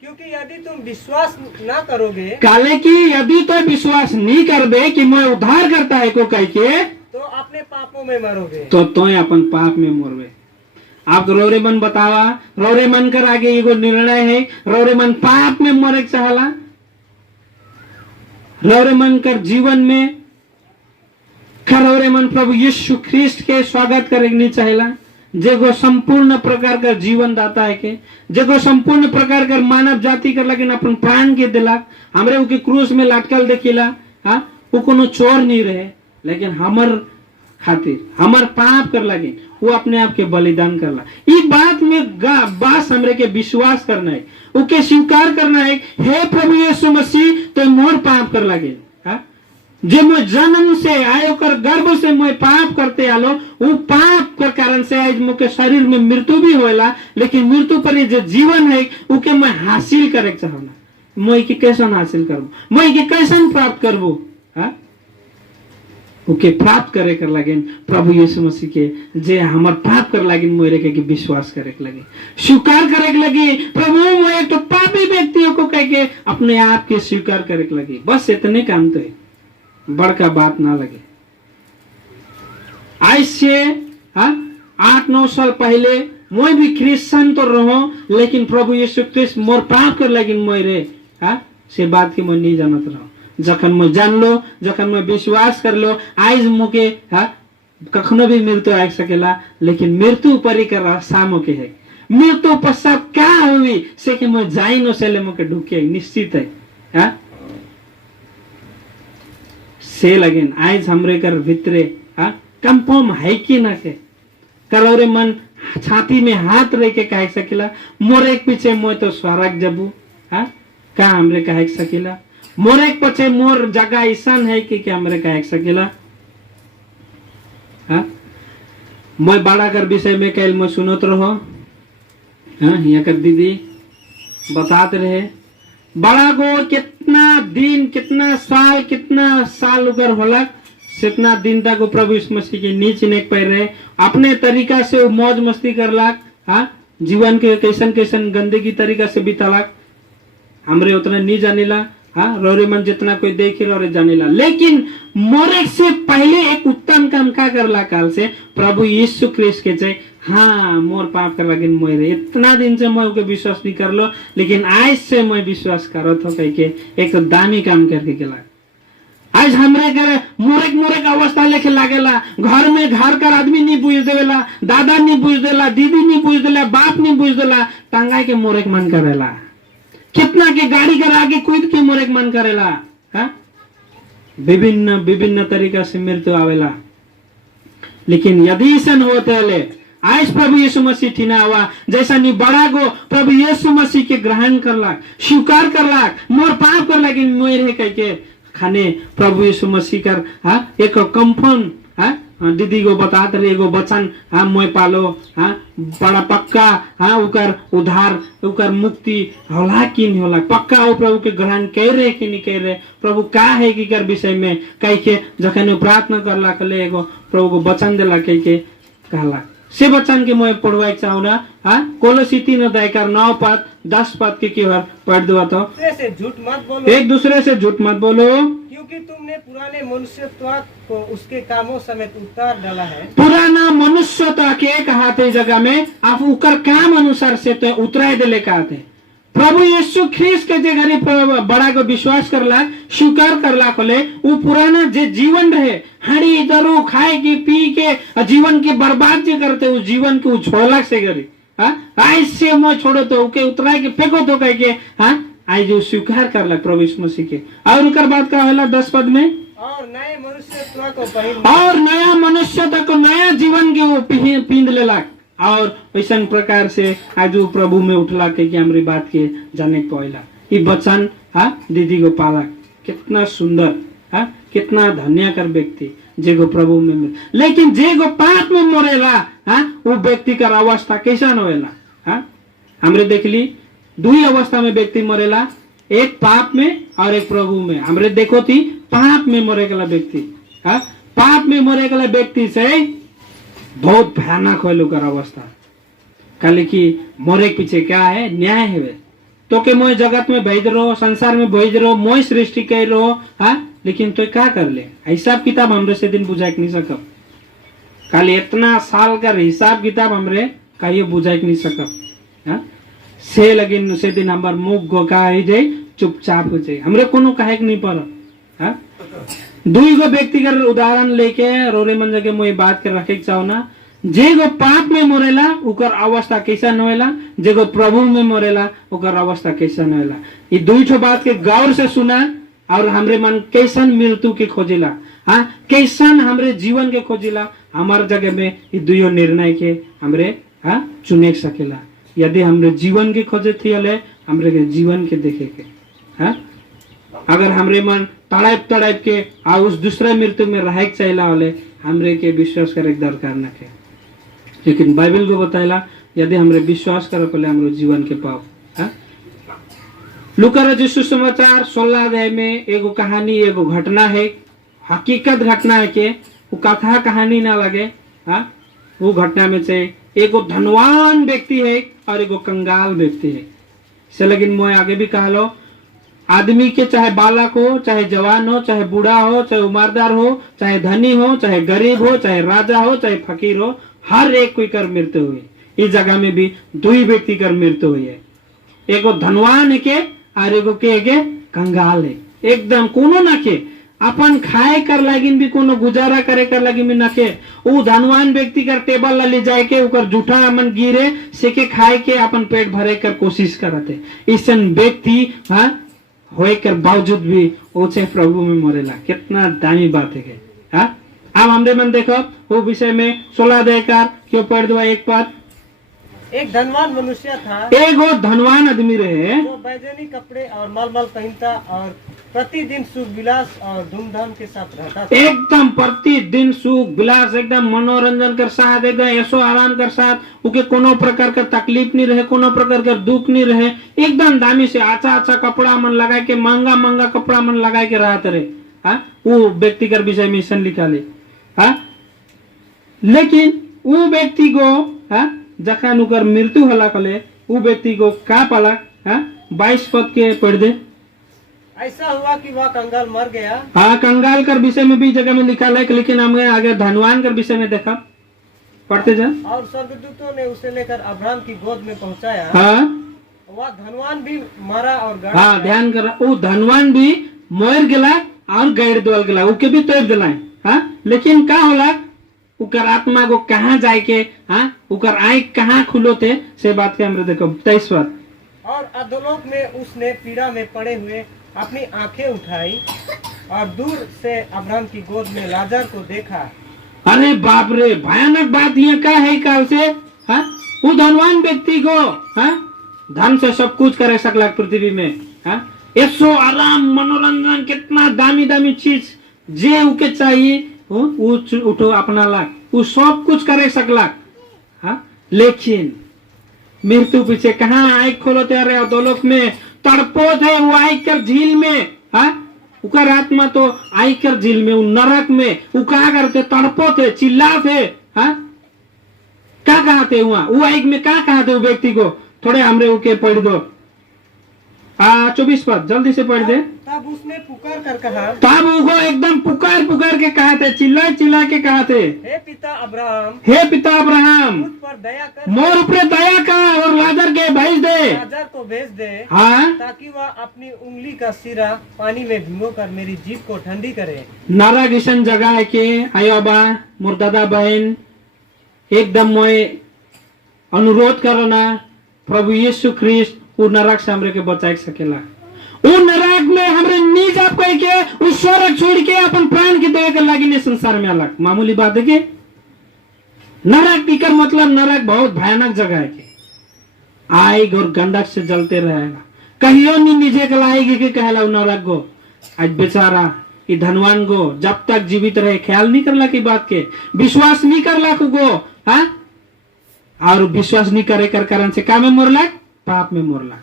क्योंकि यदि तुम विश्वास न करोगे काले की यदि तो विश्वास नहीं करबे कि मैं उद्धार करता है को कह के, तो अपने पापों में मरोगे। तो अपन पाप में मरबे। आप रौरे मन बतावा, रौरे मन कर आगे एगो निर्णय है, रौरे मन पाप में मरे चाहला, रौरे मन कर जीवन में रौरे मन प्रभु यीशु ख्रिस्ट के स्वागत करेंगे चाहेला, जेगो संपूर्ण प्रकार का जीवन दाता है के, जेगो संपूर्ण प्रकार का मानव जाति कर लगे अपन प्राण के दिलाक, हमरे उनके क्रूस में लटकल देखिला। हाँ, वो कोनो चोर नहीं रहे, लेकिन हमर खातिर हमर पाप कर लगे वो अपने आप के बलिदान करला। ये बात में बास हमरे के विश्वास करना है, उके स्वीकार करना है, हे प्रभु यीशु मसीह तो मोर पाप कर लगे। हाँ, जे मैं जन्म से आयो कर गर्भ से मैं पाप करते आलो, वो पाप के कारण से आज मुके शरीर में मृत्यु भी होला, लेकिन मृत्यु पर ये जो जीवन है उके मैं हासिल करे चाहना। मैं के कैसन हासिल करबो, मैं के कैसन प्राप्त करबो? हाँ, उके प्राप्त करे कर लगे प्रभु यीशु मसीह के जे हमार प्राप्त कर लगे मोरे के विश्वास करे के लगे, स्वीकार करे के लगे प्रभु मैं एक तो पापी व्यक्तियों को कह के अपने आप के स्वीकार करे के लगे। बस इतने काम तो है, बड़का बात ना लगे। आज से 8-9 साल पहले मैं भी क्रिश्चियन तो रहो, लेकिन प्रभु यीशु ख्रिस्ट मोर पाप कर लगे मोरे से बात की मैं नहीं जानत रहो। जखन मैं जान लो, जखन मैं विश्वास कर लो, आज मुके कखनो भी मृत्यु आ सकेला, लेकिन मृत्यु परी कर सामो के है, मृत्यु पश्चात क्या हुई से कि मैं जाई न सेले मुके ढुके निश्चित है। से लगेन आज हमरे कर भितरे कंफर्म है कि ना के करौरे मन छाती में हाथ रह के कह सकेला मोरे एक पीछे मैं तो स्वर्ग जबू। का हमरे कह सकेला मोरे एक पीछे मोर जगह ऐसा है कि क्या हमरे कह सकेला। मैं बड़ा कर विषय में कल मैं सुनत रहो, यहाँ कर दीदी बताते रहे बड़ा को कितना दिन कितना साल उगर होला, कितना दिन तक वो प्रभु यीशु मसीह के नीचे नेक पैर रहे, अपने तरीका से वो मौज मस्ती करलाक। जीवन के कैसन गंदगी तरीका से बितालाक, हमरे उतना नहीं जानेला। रोरे मन जितना कोई देखे रोरे जानेला, लेकिन मोरे से पहले एक उत्तम काम का करला काल से प्रभु यीशु ख्रिस्ट के चाहे मोर पाप कर लगे मोरे इतना दिन से मैं उके विश्वास नहीं कर लो, लेकिन आज से मैं विश्वास करत हो कह के एक तो दामी काम करके गेला। आज हमरे घर मोरेक अवस्था लेके लागेला, घर में घर का आदमी नहीं पूछ देवेला, दादा नहीं पूछ देला, दीदी नहीं पूछ देला, बाप नहीं पूछ देला, टांगा के मोरेक मन करेला, कितना के गाड़ी कर आगे कूद के मोरेक मन करेला। विभिन्न तरीका से मृत्यु आवेला, लेकिन यदि ऐसा होते हले आज प्रभु यीशु मसीह ठीना हुआ जैसा नहीं बड़ा को प्रभु यीशु मसीह के ग्रहण करला, स्वीकार करला, मोर पाप कर लगे मोरे कह के खाने प्रभु यीशु मसीह कर एक कंफर्म दीदी को बताते रहे एगो वचन मोय पालो बड़ा पक्का उकर उधार उकर मुक्ति होला कि नहीं होला, पक्का वो प्रभु के ग्रहण कर रहे कि नहीं कर रहे, प्रभु का है कि कर विषय में कह के जखन प्रार्थना करला कले एगो प्रभु को वचन देला कह के कहला से वचन के मैं पढ़वाई चाहूँगा। कोलोसी 3:9-10 पद के पढ़ दो तो झूठ मत बोलो, एक दूसरे से झूठ मत बोलो, क्योंकि तुमने पुराने मनुष्यत्व को उसके कामों समेत उतार डाला है। पुराना मनुष्यत्व के कहते जगह में आप उकर काम अनुसार से तो उतराय दिले कहते प्रभु यीशु ख्रिस्ट के जे घरी बड़ा को विश्वास करला, स्वीकार करला कोले वो पुराना जे जीवन रहे हड़ी दरू खाए के पी के जीवन के बर्बाद जे करते उस जीवन के छोड़ला से करी आज से मैं छोड़ो तो उके उतराय के फेंको तो कह के आज जो स्वीकार करला प्रभु यीशु मसीह के। और उनकर बात का होला 10 पद में, और नए मनुष्यत्व को पहन और नया मनुष्यता को नया जीवन के वो पींद लेला और ऐसा प्रकार से आज वो प्रभु में उठला के कि हमारी बात के जाने पाइला ये वचन दीदी को पाला कितना सुंदर कितना धन्य कर व्यक्ति जेगो प्रभु में मिल लेकिन जेगो पाप में मरेला वो व्यक्ति का अवस्था कैसा होएला हमरे देख ली दो ही अवस्था में व्यक्ति मरेला एक पाप में और एक प्रभु में हमरे देखो थी पाप में मरे गला व्यक्ति पाप में मरे गला व्यक्ति से बहुत भयानक हो लोग अवस्था खाली कि मरे पीछे क्या है न्याय है तो के मोय जगत में भेज रहो संसार में भेज रहो मोय सृष्टि कर रहो लेकिन तो क्या कर ले हिसाब किताब हमरे से दिन बुझा नहीं सकब खाली इतना साल का हिसाब किताब हमरे कहियो बुझा नहीं सकब से लगिन से दिन हमार मुख गोका हो जाए चुपचाप हो जाए हमरे कोनो कहे नहीं पड़ दुई गो व्यक्तिगत उदाहरण लेके रोले मन जगह मैं बात कर रखे चाहो ना जेगो पाप में मरेला उकर अवस्था कैसा न होएला जेगो प्रभु में मरेला उकर अवस्था कैसा न होएला ये दुई ठो बात के गौर से सुना और हमरे मन कैसन मृत्यु के खोजिला कैसन हमरे जीवन के खोजिला हमार जगह में ये दुइयो निर्णय के हमरे चुने सकेला यदि हमरे जीवन के खोजे थी हमरे के जीवन के देखे के अगर हमरे मन तड़प के आ उस दूसरे मृत्यु में रह चाहिए वाले हमरे के विश्वास करे दरकार न के लेकिन बाइबल को बताइला यदि हमरे विश्वास करे पहले हमरो जीवन के पाओ लूका रचित समाचार 16 अध्याय में एगो कहानी एगो घटना है हकीकत घटना है के वो कथा कहानी ना लगे वो घटना में से एगो धनवान व्यक्ति है और एगो कंगाल व्यक्ति है इसे लेकिन मैं आगे भी कहा लो आदमी के चाहे बालक हो चाहे जवान हो चाहे बूढ़ा हो चाहे उम्रदार हो चाहे धनी हो चाहे गरीब हो चाहे राजा हो चाहे फकीर हो हर एक कोई कर मृत्यु हुई इस जगह में भी दो ही व्यक्ति कर मृत्यु हुई है एगो धनवान के और एगो के कंगाल है एकदम कोनो ना के अपन खाए कर लागिन भी कोनो गुजारा करे कर लगी में नके वो धनवान व्यक्ति कर टेबल ला ले जाए के उकर जूठा मन गिरे से के खाए के अपन पेट भरे कर कोशिश करते ऐसन व्यक्ति होए कर बावजूद भी ओछे प्रभु में मरेला कितना दामी बात है अब हमरे मन देखो वो विषय में 16 अध्याय क्यों पढ़ दो एक बात एक धनवान मनुष्य था एक वो धनवान आदमी रहे जो बैजनी कपड़े और मलमल पहनता और प्रतिदिन सुख विलास और धूमधाम के साथ रहता था एकदम प्रतिदिन सुख विलास एकदम मनोरंजन कर साथ एकदम ऐसो आराम कर साथ उके कोनो प्रकार का तकलीफ नहीं रहे कोनो प्रकार का दुख नहीं रहे एकदम दामी से अच्छा कपड़ा मन लगा के महंगा कपड़ा मन लगा के रहते रहे वो व्यक्ति का विषय में सन लिखा ले लेकिन वो व्यक्ति को जखन उकर मृत्यु होला कले वो व्यक्ति को का पाला 22 पद के पढ़ दे ऐसा हुआ कि वह कंगाल मर गया कंगाल कर विषय में भी जगह में लिखा है लेकिन हमें आगे धनवान कर विषय में देखा पढ़ते जा और स्वर्गदूतों ने उसे लेकर अब्राहम की गोद में पहुंचाया वह धनवान भी मरा और ध्यान कर वो धनवान भी मर गला और गैर दोल गला उके भी तोड़ दिला लेकिन का होला उकर आत्मा को कहाँ जाए के उकर आँख कहाँ खुलो थे से बात के हमरे देखो 23 और अधोलोक में उसने पीड़ा में पड़े हुए अपनी आंखें उठाई और दूर से अब्राहम की गोद में लाजर को देखा अरे बाप रे भयानक बात ये क्या है काल से वो धनवान व्यक्ति को धन से सब कुछ करे सकला पृथ्वी में ऐसो आराम मनोरंजन कितना दामी चीज जे उके चाहिए उठो अपना लाख वो सब कुछ करे सकला लेकिन मृत्यु पीछे कहाँ आँख खोलो तेरे अधोलोक में तड़पो थे वो आईकर झील में उकर आत्मा तो आईकर झील में नरक में वो क्या करते तड़पो थे चिल्लाते क्या कहते वहाँ वो आईक में क्या कहते वो व्यक्ति को थोड़े हमरे उके पढ़ दो 24 पद जल्दी से पढ़ दे तब उसने पुकार कर कहा तब वो एकदम पुकार के कहा थे चिल्ला के कहा थे हे पिता अब्राहम मुझ पर दया कर मोर ऊपर दया कर और लाजर के भेज दे लाजर को भेज दे ताकि वह अपनी उंगली का सिरा पानी में भिगो कर मेरी जीभ को ठंडी करे नारा किशन जगह है के आयोबा मोर दादा बहन एकदम मैं अनुरोध करो ना प्रभु यीशु ख्रिस्ट वो नरक से हमरे के बचा सकेला वो नरक में हमरे हमरे नीच आप कह के उस स्वर्ग छोड़ के अपन प्राण के दे कर लागी ने संसार में अलग मामूली बात है के नरक इकर मतलब नरक बहुत भयानक जगह है के आएग और गंधक से जलते रहेगा कहियो नहीं निजे कलाएगी के कहला नरक गो आज बेचारा ये धनवान गो जब तक जीवित रहे ख्याल नहीं करला की बात के विश्वास नहीं करला गो हाँ और विश्वास नहीं करे कर कारण से का में मोरला पाप में मोरला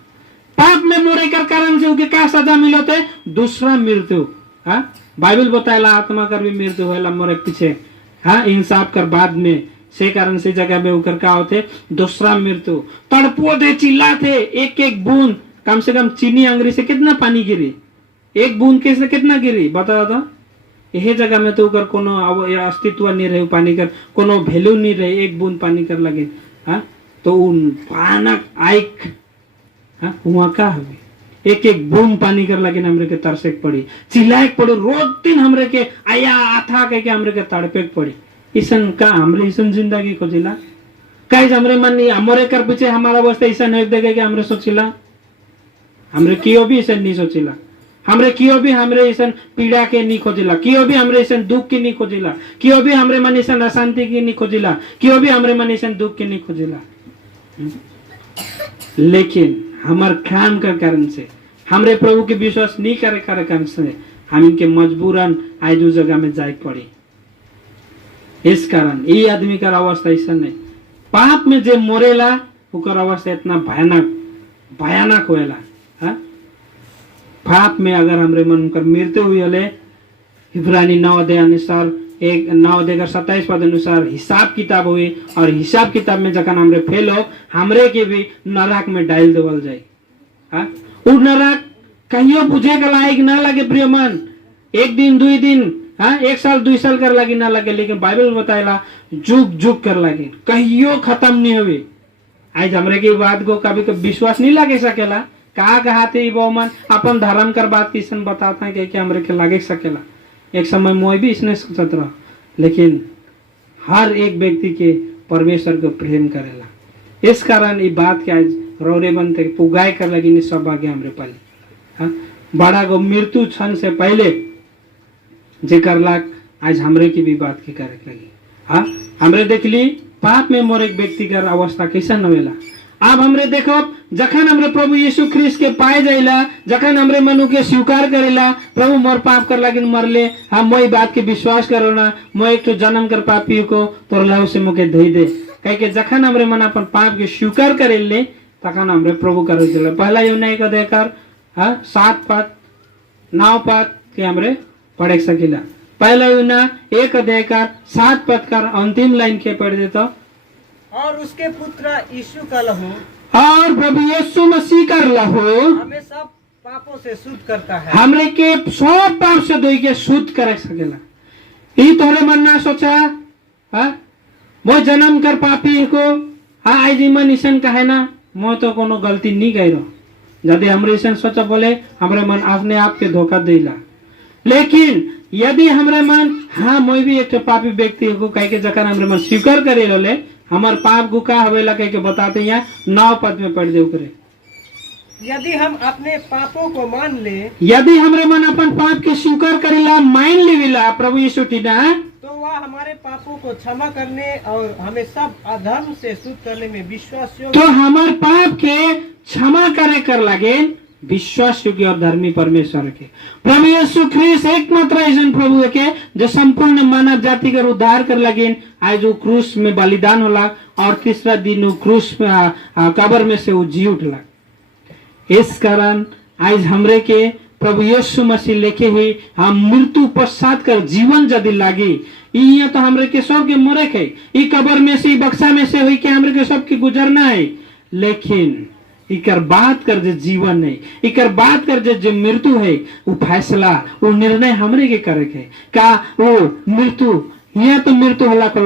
पाप में मोरे कर कारण से उनके क्या सजा मिलते दूसरा मृत्यु हाँ बाइबल बताएला आत्मा कर भी मृत्यु होला मोरे पीछे हाँ इंसाफ कर बाद में से कारण से जगह में उकर का होते दूसरा मृत्यु तड़पो दे चिल्ला थे एक एक बूंद कम से कम चीनी अंगरी से कितना पानी गिरी एक बूंद के से कितना गिरी बता दो यही जगह में तो उकर कोनो अस्तित्व नहीं रहे पानी कर कोनो वैल्यू नहीं रहे एक बूंद पानी कर लगे हाँ तो उन भयानक आइक हाँ वहाँ का हवे एक एक बूंद पानी कर लगे हमरे के तरसे पड़ी चिल्लाए पड़ो रोज दिन हमरे के आया आथा कह के हमरे के तड़पे पड़ी ईसन का हमरे ईसन जिंदगी खोजिला कहीं हमरे मन नहीं हमरे कर पीछे हमारा अवस्था ऐसा नहीं देखे कि हमरे सोचिला हमरे कियो भी ऐसा नहीं सोचिला हमरे कियो भी हमरे ऐसा पीड़ा के नहीं खोजिला कियो भी हमरे ऐसा दुख की नहीं खोजिला कियो भी हमरे मन ऐसा अशांति की नहीं खोजिला कियो भी हमरे मन ऐसा दुख की नहीं खोजिला लेकिन हमार काम के कारण से हमरे प्रभु के विश्वास नहीं करे कारण से हम इनके मजबूरन आज उस जगह में जाए पड़ी इस कारण ये आदमी का अवस्था ऐसा नहीं पाप में जे मोरेला उकर अवस्था इतना भयानक भयानक होएला हाँ पाप में अगर हमरे मन कर मृत्यु हुई हले इब्रानी 9 अध्याय अनुसार 9:27 पद अनुसार हिसाब किताब हुई और हिसाब किताब में जखन हमरे फेल हो हमरे के भी नरक में डाल देवल जाए हाँ उ नरक कहियो बुझे के लायक ना लगे प्रिय मन एक दिन 2 दिन हाँ 1 साल 2 साल कर लगी ना लगे लेकिन बाइबल बताएला जुग जुग कर लगे कहियो खत्म नहीं हुई आज हमरे की बात को कभी कभी विश्वास नहीं लगे सकेला कहा थे वो मन अपन धर्म कर बात किसन बताता है कि हमरे के लागे सकेला एक समय मोय भी इसने सोचत रहा लेकिन हर एक व्यक्ति के परमेश्वर को प्रेम करेला इस कारण ये बात के आज रोरे बनते पुगाए कर लगी नहीं सब आगे हमरे पाली हाँ बड़ा गो मृत्यु क्षण से पहले जे करलाक आज हमरे की भी बात की करे लगी हाँ हमरे देख ली पाप में मोर एक व्यक्ति का अवस्था कैसा नवेला अब हमरे देखो जखन हमरे प्रभु यीशु ख्रिस्ट के पाए जाइला जखन हमरे मनु के स्वीकार करेला प्रभु मोर पाप कर लगिन मरले हम मोई बात के विश्वास करोना मोई एक तो जन्म कर पापी को तोर लहू से मुके धोई दे कह के जखन हमरे मन अपन पाप के स्वीकार करेले तखन हमरे प्रभु कर चले पहला यूना एक देकर हाँ 7 पद 9 पद के हमरे पढ़ सकिला पहला यूना 1 अध्याय का 7 पद का अंतिम लाइन के पढ़ देता और उसके पुत्र यीशु का लहू और प्रभु यीशु मसीह का लहू हमें सब पापों से शुद्ध करता है हमरे के सब पाप से धोई के शुद्ध कर सकेला ई तोरे मन ना सोचा हाँ वो जन्म कर पापी को हाँ आई मन ईसन कहे ना मैं तो कोनो गलती नहीं कह रहा यदि हमरे ईसन सोचा बोले हमरे मन अपने आप के धोखा देला लेकिन यदि हमरे मन हाँ मैं भी एक पापी व्यक्ति को कह के जखन हमरे मन स्वीकार करे ले हमार पाप गुका हवेला कह के बताते हैं 9 पद में पढ़ दे करे यदि हम अपने पापों को मान ले यदि हमरे मन अपन पाप के स्वीकार करेला मान लेविला प्रभु यीशु टीना तो वह हमारे पापों को क्षमा करने और हमें सब अधर्म से शुद्ध करने में विश्वास योग्य तो हमार पाप के क्षमा करे कर लगे विश्वास योग्य और धर्मी परमेश्वर के प्रभु यीशु ख्रिस्ट एकमात्र ऐसा प्रभु के जो संपूर्ण मानव जाति का उद्धार कर लगे आज वो क्रूस में बलिदान होला और तीसरा दिन वो क्रूस में कब्र में से वो जी उठला इस कारण आज हमरे के प्रभु यीशु मसीह लेके हुई हम मृत्यु पश्चात कर जीवन यदि लागी यहाँ तो हमरे के सब के मोरे के ई कब्र में से बक्सा में से हुई के हमरे के सब की गुजरना है लेकिन इकर बात कर जो जीवन है इकर बात कर जो मृत्यु है वो फैसला वो निर्णय हमरे के करे के का वो मृत्यु यहाँ तो मृत्यु होला को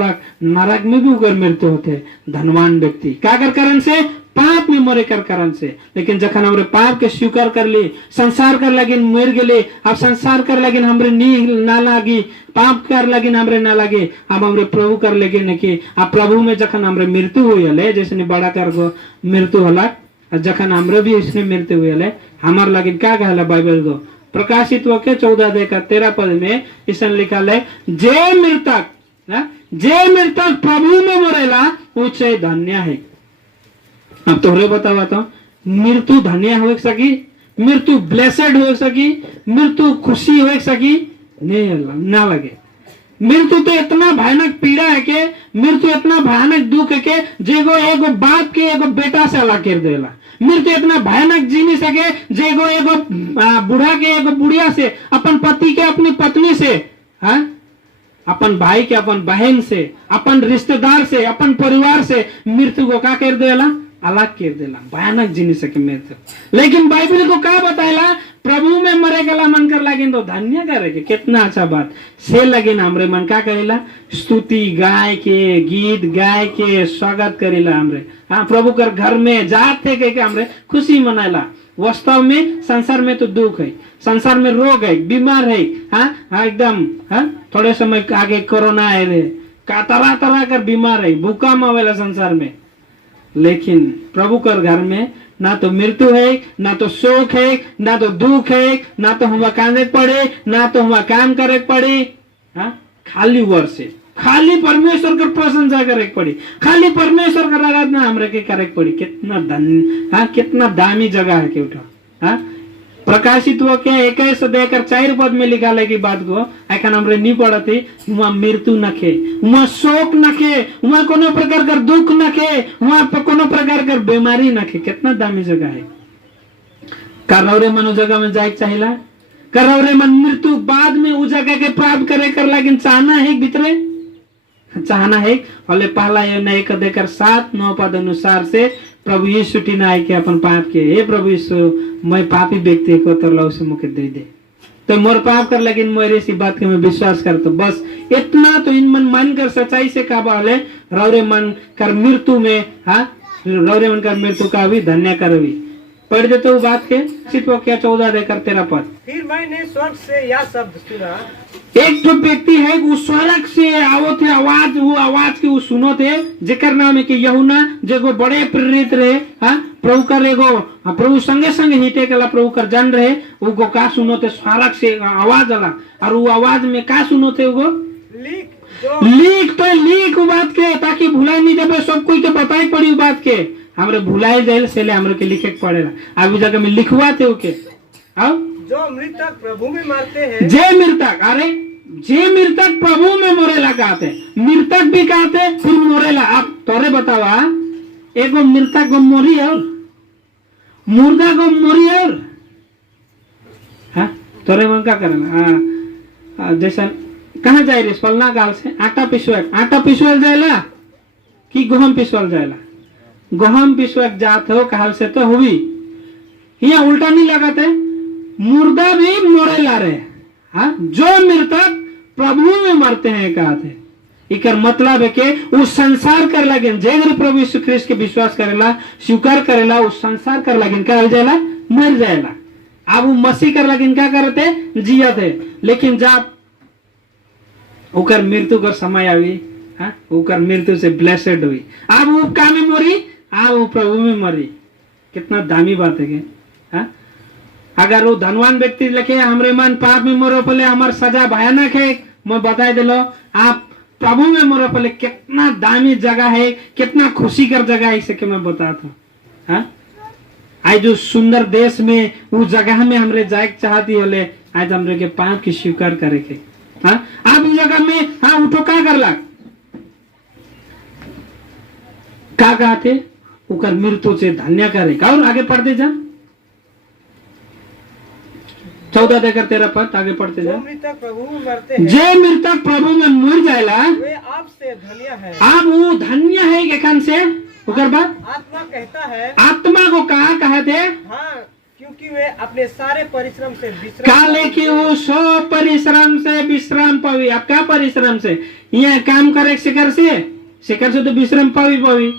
नरक में भी उगर मृत्यु होते धनवान व्यक्ति का कर कारण से पाप में मरे कर कारण से लेकिन जखन हमरे पाप के स्वीकार कर ली संसार कर लगिन मर गए अब संसार कर लगिन हमरे नी ना लागी पाप कर लगिन हमरे ना लगे अब हमरे प्रभु कर लगे न कि अब प्रभु में जखन हमरे मृत्यु हुई हले जैसे बड़ा कर मृत्यु होला जखन हमरे भी इसने मृत्यु हुई हले हमार लगिन का कहला बाइबल को प्रकाशित वाक्य 14:13 में इसने लिखा है, जे मृतक प्रभु में मरेला उसे धन्य है। अब तोहरे बतावा तो मृत्यु धन्य हो सकी, मृत्यु ब्लेसेड हो सकी, मृत्यु खुशी हो सकी नहीं ना लगे। मृत्यु तो इतना भयानक पीड़ा है के, मृत्यु इतना भयानक दुख है के जेगो एगो बाप के एगो बेटा से अलग कर देला। मृत्यु इतना भयानक जी नहीं सके जेगो एगो बूढ़ा के एगो बुढ़िया से, अपन पति के अपनी पत्नी से, अपन भाई के अपन बहन से, अपन रिश्तेदार से, अपन परिवार से मृत्यु को क्या कर देला, अलग कर देला। भयानक जी नहीं सके मृत्यु। लेकिन बाइबल को क्या बताएला, प्रभु में मरे गला मन कर लगे तो धन्य करेगे। कितना अच्छा बात से लगे ना, हमरे मन का करेला, स्तुति गाय के, गीत गाय के स्वागत करेला हमरे। हाँ, प्रभु कर घर में जाते के हमरे खुशी मनाएला। वास्तव में संसार में तो दुख है, संसार में रोग है, बीमार है। हाँ एकदम, थोड़े समय आगे कोरोना है रे, का तरह तरह कर बीमार है, भूकंप आवेला संसार में। लेकिन प्रभु कर घर में ना तो मृत्यु है, ना तो शोक है, ना तो दुख है, ना तो हुआ कांदे पड़े, ना तो हुआ काम करे पड़े। खाली वर्ष है, खाली परमेश्वर का प्रशंसा करे पड़ी, खाली परमेश्वर का आराधना हमरे के करे पड़ी। कितना धन, कितना दामी जगह है केउठा। प्रकाशित हो के 21:4 में लिखा है की बात को एखन हमरे नहीं पड़ती। वहाँ मृत्यु नखे, वहाँ शोक नखे, वहाँ कोनो प्रकार का दुख नखे, वहाँ पर कोनो प्रकार का बीमारी नखे। कितना दामी जगह है। करौरे मन उस जगह में जाए चाहिए, करौरे मन मृत्यु बाद में उस जगह के प्राप्त करे कर, लेकिन चाहना है भीतरे, चाहना है। और पहला योना 1:7-9 पद अनुसार से प्रभु यीशु टीना आए के अपन पाप के, हे प्रभु यीशु मैं पापी व्यक्ति को तो लव से मुझे दे दे, तो मोर पाप कर, लेकिन मेरे इसी बात के मैं विश्वास कर, तो बस इतना तो इन मन कर सच्चाई से काबा ले रौरे मन कर मृत्यु में, रौरे मन कर मृत्यु का भी धन्य कर भी। पढ़ देते हो बात के, सिर्फ क्या 14:13 पद। फिर मैंने स्वर्ग से यह शब्द सुना, एक जो व्यक्ति है वो स्वर्ग से आवो थे आवाज, वो आवाज के वो सुनो थे, जेकर नाम है कि यूहन्ना, जो बड़े प्रेरित रहे। प्रभु कर एगो प्रभु संगे संगे हिटे कला प्रभु कर जन रहे, वो का सुनो थे स्वर्ग से आवाज अला, और वो आवाज में का सुनो थे, वो लीक बात के, ताकि भुलाई नहीं जाए, सब कोई के बताई पड़ी बात के, हमरे भुलाई जाए से हमरे के लिखे पड़ेगा। अभी जगह में लिखवा थे ओके। अब जो मृतक प्रभु में मरते हैं, जे मृतक, अरे जे मृतक प्रभु में मोरेला कहते, मृतक भी कहते फिर मोरेला। आप तोरे बतावा, एगो मृतक गो मोरी और मुर्दा गो मोरी और तोरे मन का करना। जैसा कहाँ जाए रे फलना गाल से आटा पिसवाल जाएला कि गहम पिसवाल जाएला, गहम पिसवाक जात हो कहल से तो हुई, यहाँ उल्टा नहीं लगाते, मुर्दा भी मोरेला रे। जो मृतक प्रभु में मरते हैं कहते, इकर मतलब है कि वो संसार कर लगे, जेगर प्रभु यीशु ख्रिस्ट के विश्वास करेला, स्वीकार करेला, वो संसार कर लगे क्या जाएला, मर जाएला। अब वो मसीह कर लगे क्या करते, जिया थे। लेकिन जब उकर मृत्यु का समय आई, उकर मृत्यु से ब्लेसेड हुई, अब वो का में मरी, अब वो प्रभु में मरी। कितना दामी बात है कि अगर वो धनवान व्यक्ति लिखे हमरे मन पाप में मरो पहले हमार सजा भयानक है, मैं बता दिलो, आप प्रभु में मरो पहले कितना दामी जगह है, कितना खुशी कर जगह है, इसे मैं बताता हूँ। आज जो सुंदर देश में उस जगह में हमरे जाए चाहती होले, आज हमरे के पाप की स्वीकार करे के। आप उस जगह में उठो क्या कर ला, क्या कहते, उकर मृत्यु से धन्य करेगा। और आगे पढ़ते जा 14:13 पद आगे पढ़ते जा। जो मृतक प्रभु में मरते हैं, जे मृतक प्रभु में मर जाएला, वे आपसे धन्य है। आप वो धन्य है एखन से, उकर बाद आत्मा कहता है, आत्मा को कहा कहते, हाँ, क्योंकि वे अपने सारे परिश्रम से विश्राम, काले की वो सब परिश्रम से विश्राम पावी। आप क्या परिश्रम से, यहाँ काम करे शिखर से तो विश्राम पावी।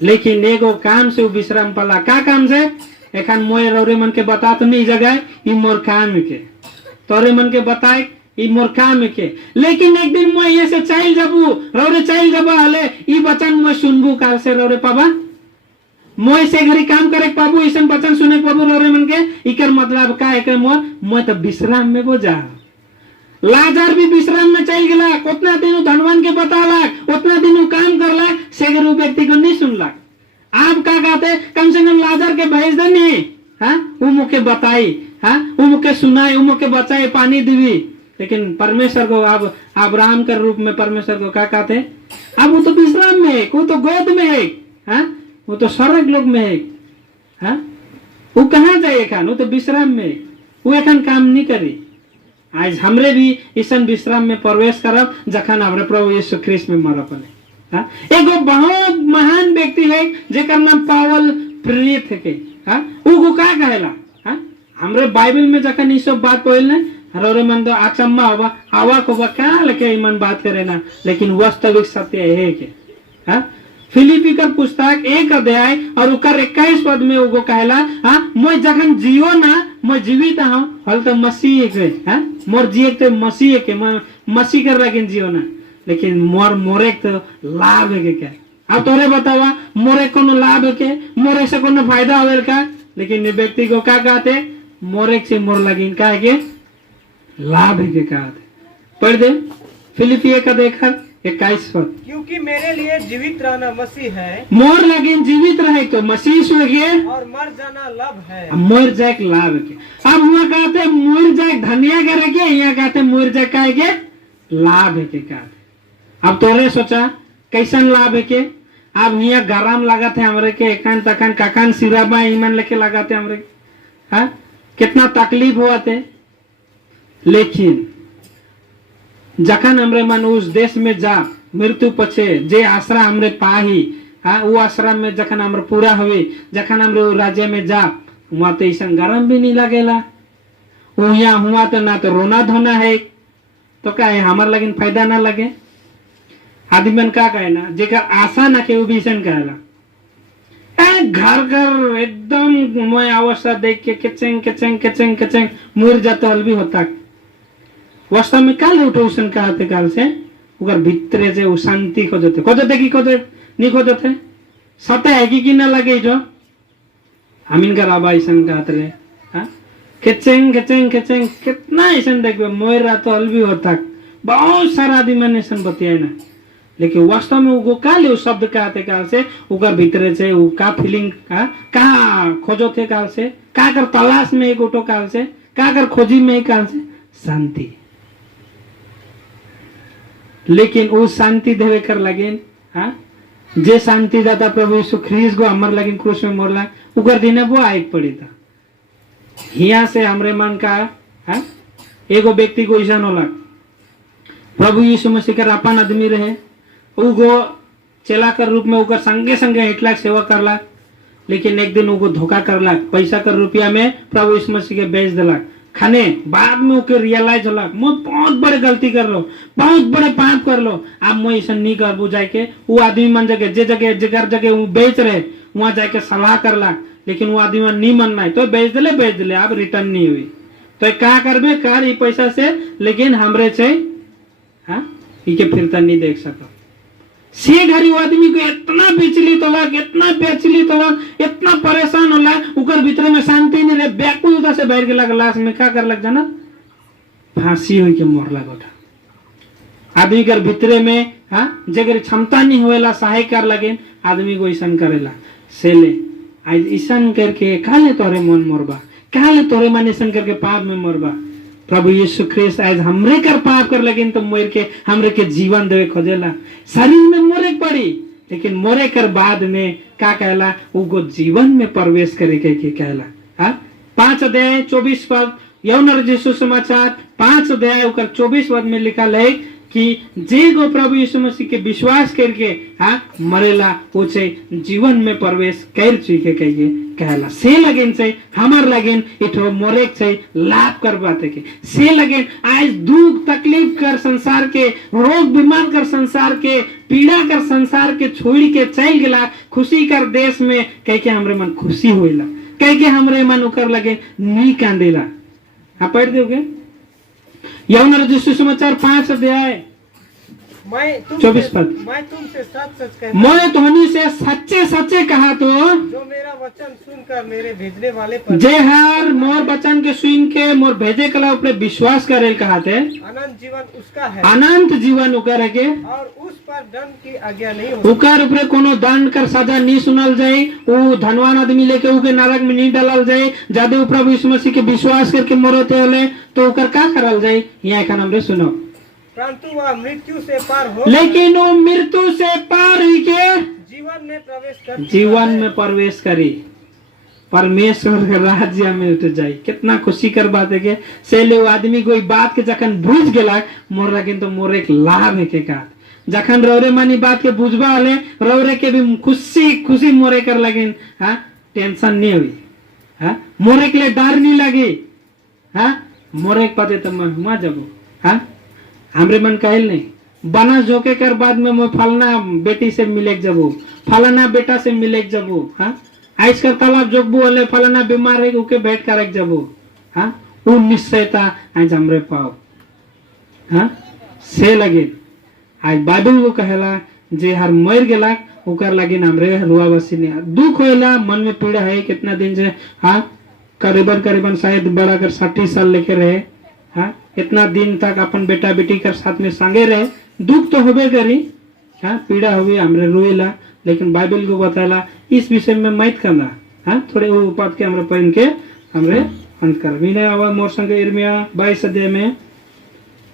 लेकिन एगो काम से वो विश्राम पाला, क्या काम से, एखन मोए रौरे मन के बता तो नहीं जगह, ई मोर काम के, तोरे मन के बताए ई मोर काम के। लेकिन एक दिन मैं ये से चाइल जबू, रौरे चाइल जबा हले ई वचन मैं सुनबू, काल से रौरे पाबा मोय से घरी काम करे पाबू ऐसन वचन सुने पाबू रे मन के इकर मतलब का है के मोय तो विश्राम में वो जा। लाजर भी विश्राम में चल गया, उतना दिन धनवान के बताला, उतना दिन काम करला, से घरी व्यक्ति को नहीं सुनला। आप क्या कहते कम से कम लाजर के भेज दे नहीं, हाँ वो मुके बताई, हाँ वो मुके सुनाई, वो मुके बचाए, पानी दिवी। लेकिन परमेश्वर को आप अब्राहम के रूप में परमेश्वर को क्या कहते, अब वो तो विश्राम में है, वो तो गोद में है, हाँ वो तो स्वर्ग लोक में है, हाँ वो कहाँ जाए खान, वो तो विश्राम में, वो एखन काम नहीं करी। आज हमरे भी ईसन विश्राम में प्रवेश करब जखन हमरे प्रभु यीशु ख्रिस्त में मरब पड़े। हाँ एगो बहुत महान व्यक्ति है जेकर नाम पावल प्रेरित है के, हाँ वो का कहेला, हाँ हमरे बाइबल में जखन ये सब बात पढ़ल ने हरोरे मन तो अचम्मा होगा, हवा को क्या लेके मन बात करे ना, लेकिन वास्तविक सत्य है के। हाँ फिलिपी का पुस्तक 1 अध्याय और उकर 21 पद में वो कहला, हाँ मैं जखन जियो ना मैं जीवित हूँ हल तो मसीह के, हाँ मोर जिए तो मसीह के, मैं मसीह कर लेकिन जियो ना, लेकिन मोरे तो लाभ है के क्या। अब तोरे बतावा मोरे कोनो लाभ है के, मोरे से कोनो फायदा होवे का, लेकिन व्यक्ति को क्या कहते मोरे से मोर लगिन का है के लाभ है के कहते। पढ़ दे फिलिपी 1 अध्याय 21 पद। क्योंकि मेरे लिए जीवित रहना मसीह है, मोर लगिन जीवित रहे तो मसीह सुगे, और मर जाना लाभ है। मर जाए लाभ के। अब वहाँ कहते मर जाए धनिया करे के, यहाँ कहते मर जाए का के लाभ है के कहते। अब तोरे सोचा कैसन लाभ है के, अब यहाँ गरम लागत है हमरे के, एकन तकन ककन सिराबा ईमान लेके लगाते हमरे, हाँ कितना तकलीफ हुआ थे। लेकिन जखन हमरे मन उस देश में जा मृत्यु पछे जे आश्रा हमरे पाही, हाँ वो आश्रम में जखन हमरे पूरा हुए, जखन हमरे राज्य में जा वहां तो ऐसा गरम भी नहीं लगेला, यहाँ हुआ तो ना तो रोना धोना है, तो क्या है हमारे लगिन फायदा ना लगे। आदमी मन का कहे ना जेकर आशा ना के वो भी ऐसा कहेला, घर घर एकदम मैं अवस्था देख के किचंग किचंग किचंग किचंग मुर जाते हल भी होता। वास्तव में काल उठो उसन कहते काल से उगर भीतरे से वो शांति खोजते की खोजे नहीं खोजते सत्य है कि ना लगे जो हमीन का राबा ऐसा कहते रहे, हाँ खिचेंग खिचेंग खिचेंग कितना ऐसा देखो मोर रात हल भी होता। बहुत सारा आदमी मन ऐसा बतिया ना, लेकिन वास्तव में वो काल वो शब्द कहते काल से उगर भीतरे से वो का फीलिंग कहाँ खोजो थे काल से, का कर तलाश में एक उठो काल से, का कर खोजी में एक काल से शांति। लेकिन वो शांति देवे कर लगिन, हाँ जे शांति दाता प्रभु यीशु ख्रीस्त को हमर लगिन क्रूस में मोरला उकर दिन वो आयक पड़ी था। यहाँ से हमरे मन का, हाँ एगो व्यक्ति को ऐसा होला प्रभु यीशु मसीह का अपन आदमी रहे, उगो चेला कर रूप में उकर संगे संगे हिटला सेवा करला, लेकिन एक दिन उगो धोखा करला, पैसा कर रुपया में प्रभु यीशु मसीह के बेच दिला खाने। बाद में उके रियलाइज होला मैं बहुत बड़े गलती कर लो, बहुत बड़े पाप कर लो, अब मैं ऐसा नहीं कर बुझाए के वो आदमी मन जगह जे जगह जगह जगह वो बेच रहे वहां जाके सलाह करला, लेकिन वो आदमी मन नहीं मनना है तो बेच दिले अब रिटर्न नहीं हुई तो क्या करबे कर ये पैसा से, लेकिन हमरे से हाँ इके फिरता नहीं देख सको। से घरी वो आदमी को इतना विचलित होला, इतना विचलित होला, इतना परेशान होला, उकर भीतर में शांति नहीं रहे, व्याकुलता से बैठ गेला लाश में क्या कर लग जाना फांसी हुई के मोर लगोटा। आदमी कर भीतरे में हाँ जगर क्षमता नहीं होएला सहाय कर लगे आदमी को ऐसा करेला से ले आज ऐसा करके काले तोरे मन मोरबा, काले तोरे मन ऐसा करके पाप में मोरबा। प्रभु यीशु ख्रिस्त आज हमरे कर पाप कर लगिन तो मोर के हमरे के जीवन देवे खोजेला। शरीर में मोरे पड़ी, लेकिन मोरे कर बाद में क्या कहला उगो जीवन में प्रवेश करे के कहला। हाँ 5 अध्याय 24 पद यौन यीशु समाचार 5 अध्याय 24 पद में लिखा है कि जे गो प्रभु यीशु मसीह के विश्वास करके हाँ मरेला वो से जीवन में प्रवेश कर चुके कहिए कहला। से लगेन से हमार लगेन इठो मोरेक से लाभ कर बाते के से लगेन आज दुख तकलीफ कर संसार के रोग बीमार कर संसार के पीड़ा कर संसार के छोड़ के चल गला खुशी कर देश में कह के हमरे मन खुशी होइला, कह के हमरे मन उकर लगे नी कांदेला। हाँ पढ़ दोगे यौन यीशु समाचार 5 अध्याय मैं 24 पद। मैं तुमसे सच सच कहता मैं ध्वनि से सच्चे सच्चे कहा तो जो मेरा वचन सुनकर मेरे भेजने वाले पर जे हार मोर वचन के सुन के मोर भेजे कला ऊपर विश्वास करे कहा थे अनंत जीवन उसका है अनंत जीवन उकर के और उस पर दंड की आज्ञा नहीं होगी। उकर ऊपर कोनो दंड कर सजा नहीं सुनल जाए, वो धनवान आदमी लेके उके नरक में नहीं डालल जाए। जदि ऊ प्रभु यीशु मसीह के विश्वास करके मरते होले तो उकर का करल जाए, यहाँ एखन हमरे सुनो। परंतु वह मृत्यु से पार हो लेकिन वो मृत्यु से पार हुई के जीवन में प्रवेश कर जीवन में प्रवेश करी, परमेश्वर के राज्य में उठ जाए। कितना खुशी कर बात है के से ले आदमी कोई बात के जखन बुझ गेला मोर लेकिन तो मोर एक लाभ है के का जखन रौरे मानी बात के बुझबा हले रौरे के भी खुशी खुशी मोरे कर लगिन। हाँ, टेंशन नहीं हुई। हाँ, मोरे के लिए डर नहीं लगी। हाँ, मोरे के पते तो मैं हुआ जब हाँ हमरे मन कहल नहीं बना जोके कर बाद में मैं फलना बेटी से मिले जबू, फलाना बेटा से मिले जबू। हाँ, आज कर तालाब जोगबू हले फलाना बीमार है उके बैठ कर जबू। हाँ, वो निश्चयता आज हमरे पाओ। हाँ, से लगे आज बाइबल को कहेला जे हर मर गेला ओकर लगिन हमरे रुआ बसी ने दुख होला, मन में पीड़ा है कितना दिन से। हाँ, करीबन शायद बड़ा कर 60 साल लेके रहे। हाँ, इतना दिन तक अपन बेटा बेटी कर साथ में संगे रहे, दुख तो होबे करी। हाँ, पीड़ा हुई हमरे रोएला, लेकिन बाइबल को बताला इस विषय में मत करना। हाँ, थोड़े वो पद के हमरे पहन के हमरे अंत कर विनय आवाज मोर संग इर्मिया 22 अध्याय में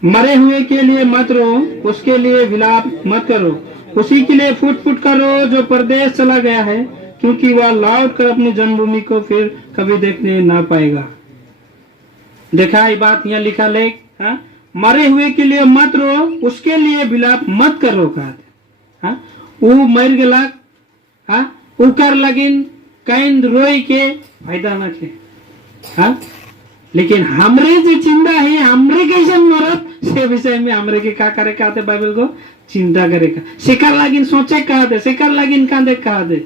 मरे हुए के लिए मत रो, उसके लिए विलाप मत करो, उसी के लिए फुट फुट करो जो परदेश चला गया है, क्योंकि वह लौट कर अपनी जन्मभूमि को फिर कभी देखने ना पाएगा। देखा ये बात यहाँ लिखा ले। हाँ, मरे हुए के लिए मत रो, उसके लिए विलाप मत करो कहा। हाँ, वो मर गेला। हाँ, उकर लगिन कैंद रोई के फायदा न के। हाँ, लेकिन हमरे जो चिंता है हमरे कैसे मरत से विषय में हमरे के का करे कहते बाइबल को चिंता करे का शिकर लागिन सोचे कहते शिकर लागिन कांदे कहते।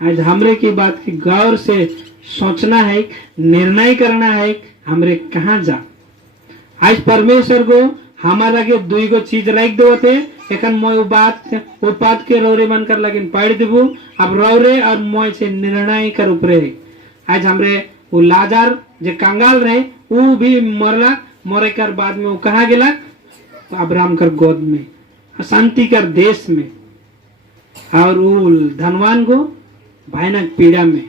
आज हमरे की बात की गौर से सोचना है, निर्णय करना है हमरे कहाँ जा। आज परमेश्वर को हमारा के दुई गो चीज रख दो थे एखन मैं वो बात के रौरे मन कर लगिन पढ़ देबू। अब रौरे और मैं से निर्णय कर ऊपरे। आज हमरे वो लाजार जे कंगाल रहे वो भी मरला, मरे कर बाद में वो कहाँ गेला अब्राहम कर गोद में, शांति कर देश में, और वो धनवान को भयानक पीड़ा में।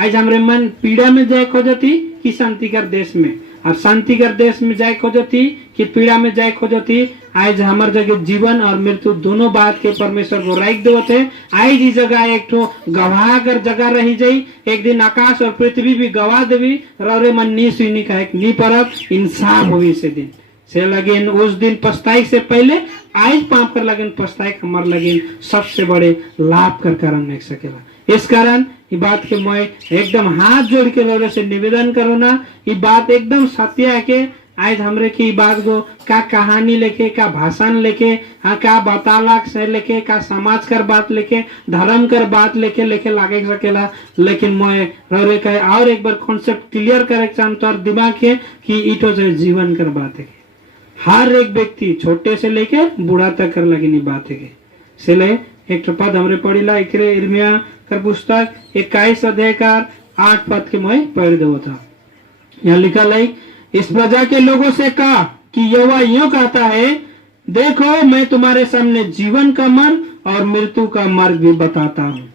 आज हमरे मन पीड़ा में जाए खोजती कि शांति कर देश में, और शांति कर देश में जाए खोजती कि पीड़ा में जाए खोजती। आज हमार जगह जीवन और मृत्यु दोनों बात के परमेश्वर को राख दो थे। आज ही जगह एक तो गवाह कर जगह रही जाई, एक दिन आकाश और पृथ्वी भी गवाह देवी रौरे मन नी सुनी का एक नी परब इंसाफ हुई से दिन से लगिन उस दिन पछताई से पहले आज पाप कर लगिन पछताई हमार लगिन सबसे बड़े लाभ कर कारण नहीं सकेला। इस कारण ये बात के मैं एकदम हाथ जोड़ के रौरे से निवेदन करो ना, ये बात एकदम सत्य है के आज हमरे की बात को का कहानी लेके का भाषण लेके हाँ का बतालाक से लेके का समाज कर बात लेके धर्म कर बात लेके लागे सकेला। लेकिन मैं रौरे का और एक बार कॉन्सेप्ट क्लियर करे तोर दिमाग के कि इटो से जीवन कर बात है। हर एक व्यक्ति छोटे से लेके बूढ़ा तक कर लगी बात है से ले एक पद हमरे पढ़ीला एकरे इर्मिया कर पुस्तक 21 अध्याय का 8 पद के मैं पढ़ दो था। यहाँ लिखा लाई इस प्रजा के लोगों से कहा कि यहोवा यूं कहता है, देखो मैं तुम्हारे सामने जीवन का मार्ग और मृत्यु का मार्ग भी बताता हूँ।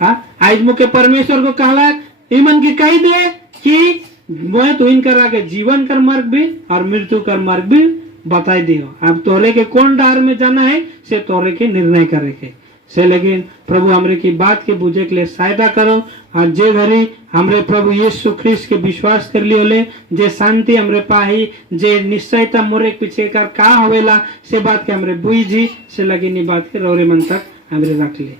हाँ, आज मुके परमेश्वर को कहला ईमन की कही दे कि मैं तो इनकर आगे जीवन कर मार्ग भी और मृत्यु कर मार्ग भी बताई दियो। अब तोरे के कौन डार में जाना है से तोरे के निर्णय करे के से। लेकिन प्रभु हमरे की बात के बुझे के लिए सहायता करो। आज जे घरी हमरे प्रभु यीशु ख्रिस्त के विश्वास कर लियो ले जे शांति हमरे पाही जे निश्चयता मोरे पीछे का हवेला से बात के हमरे बुझी से लगी नी बात के रौरे मन तक हमरे रख ले।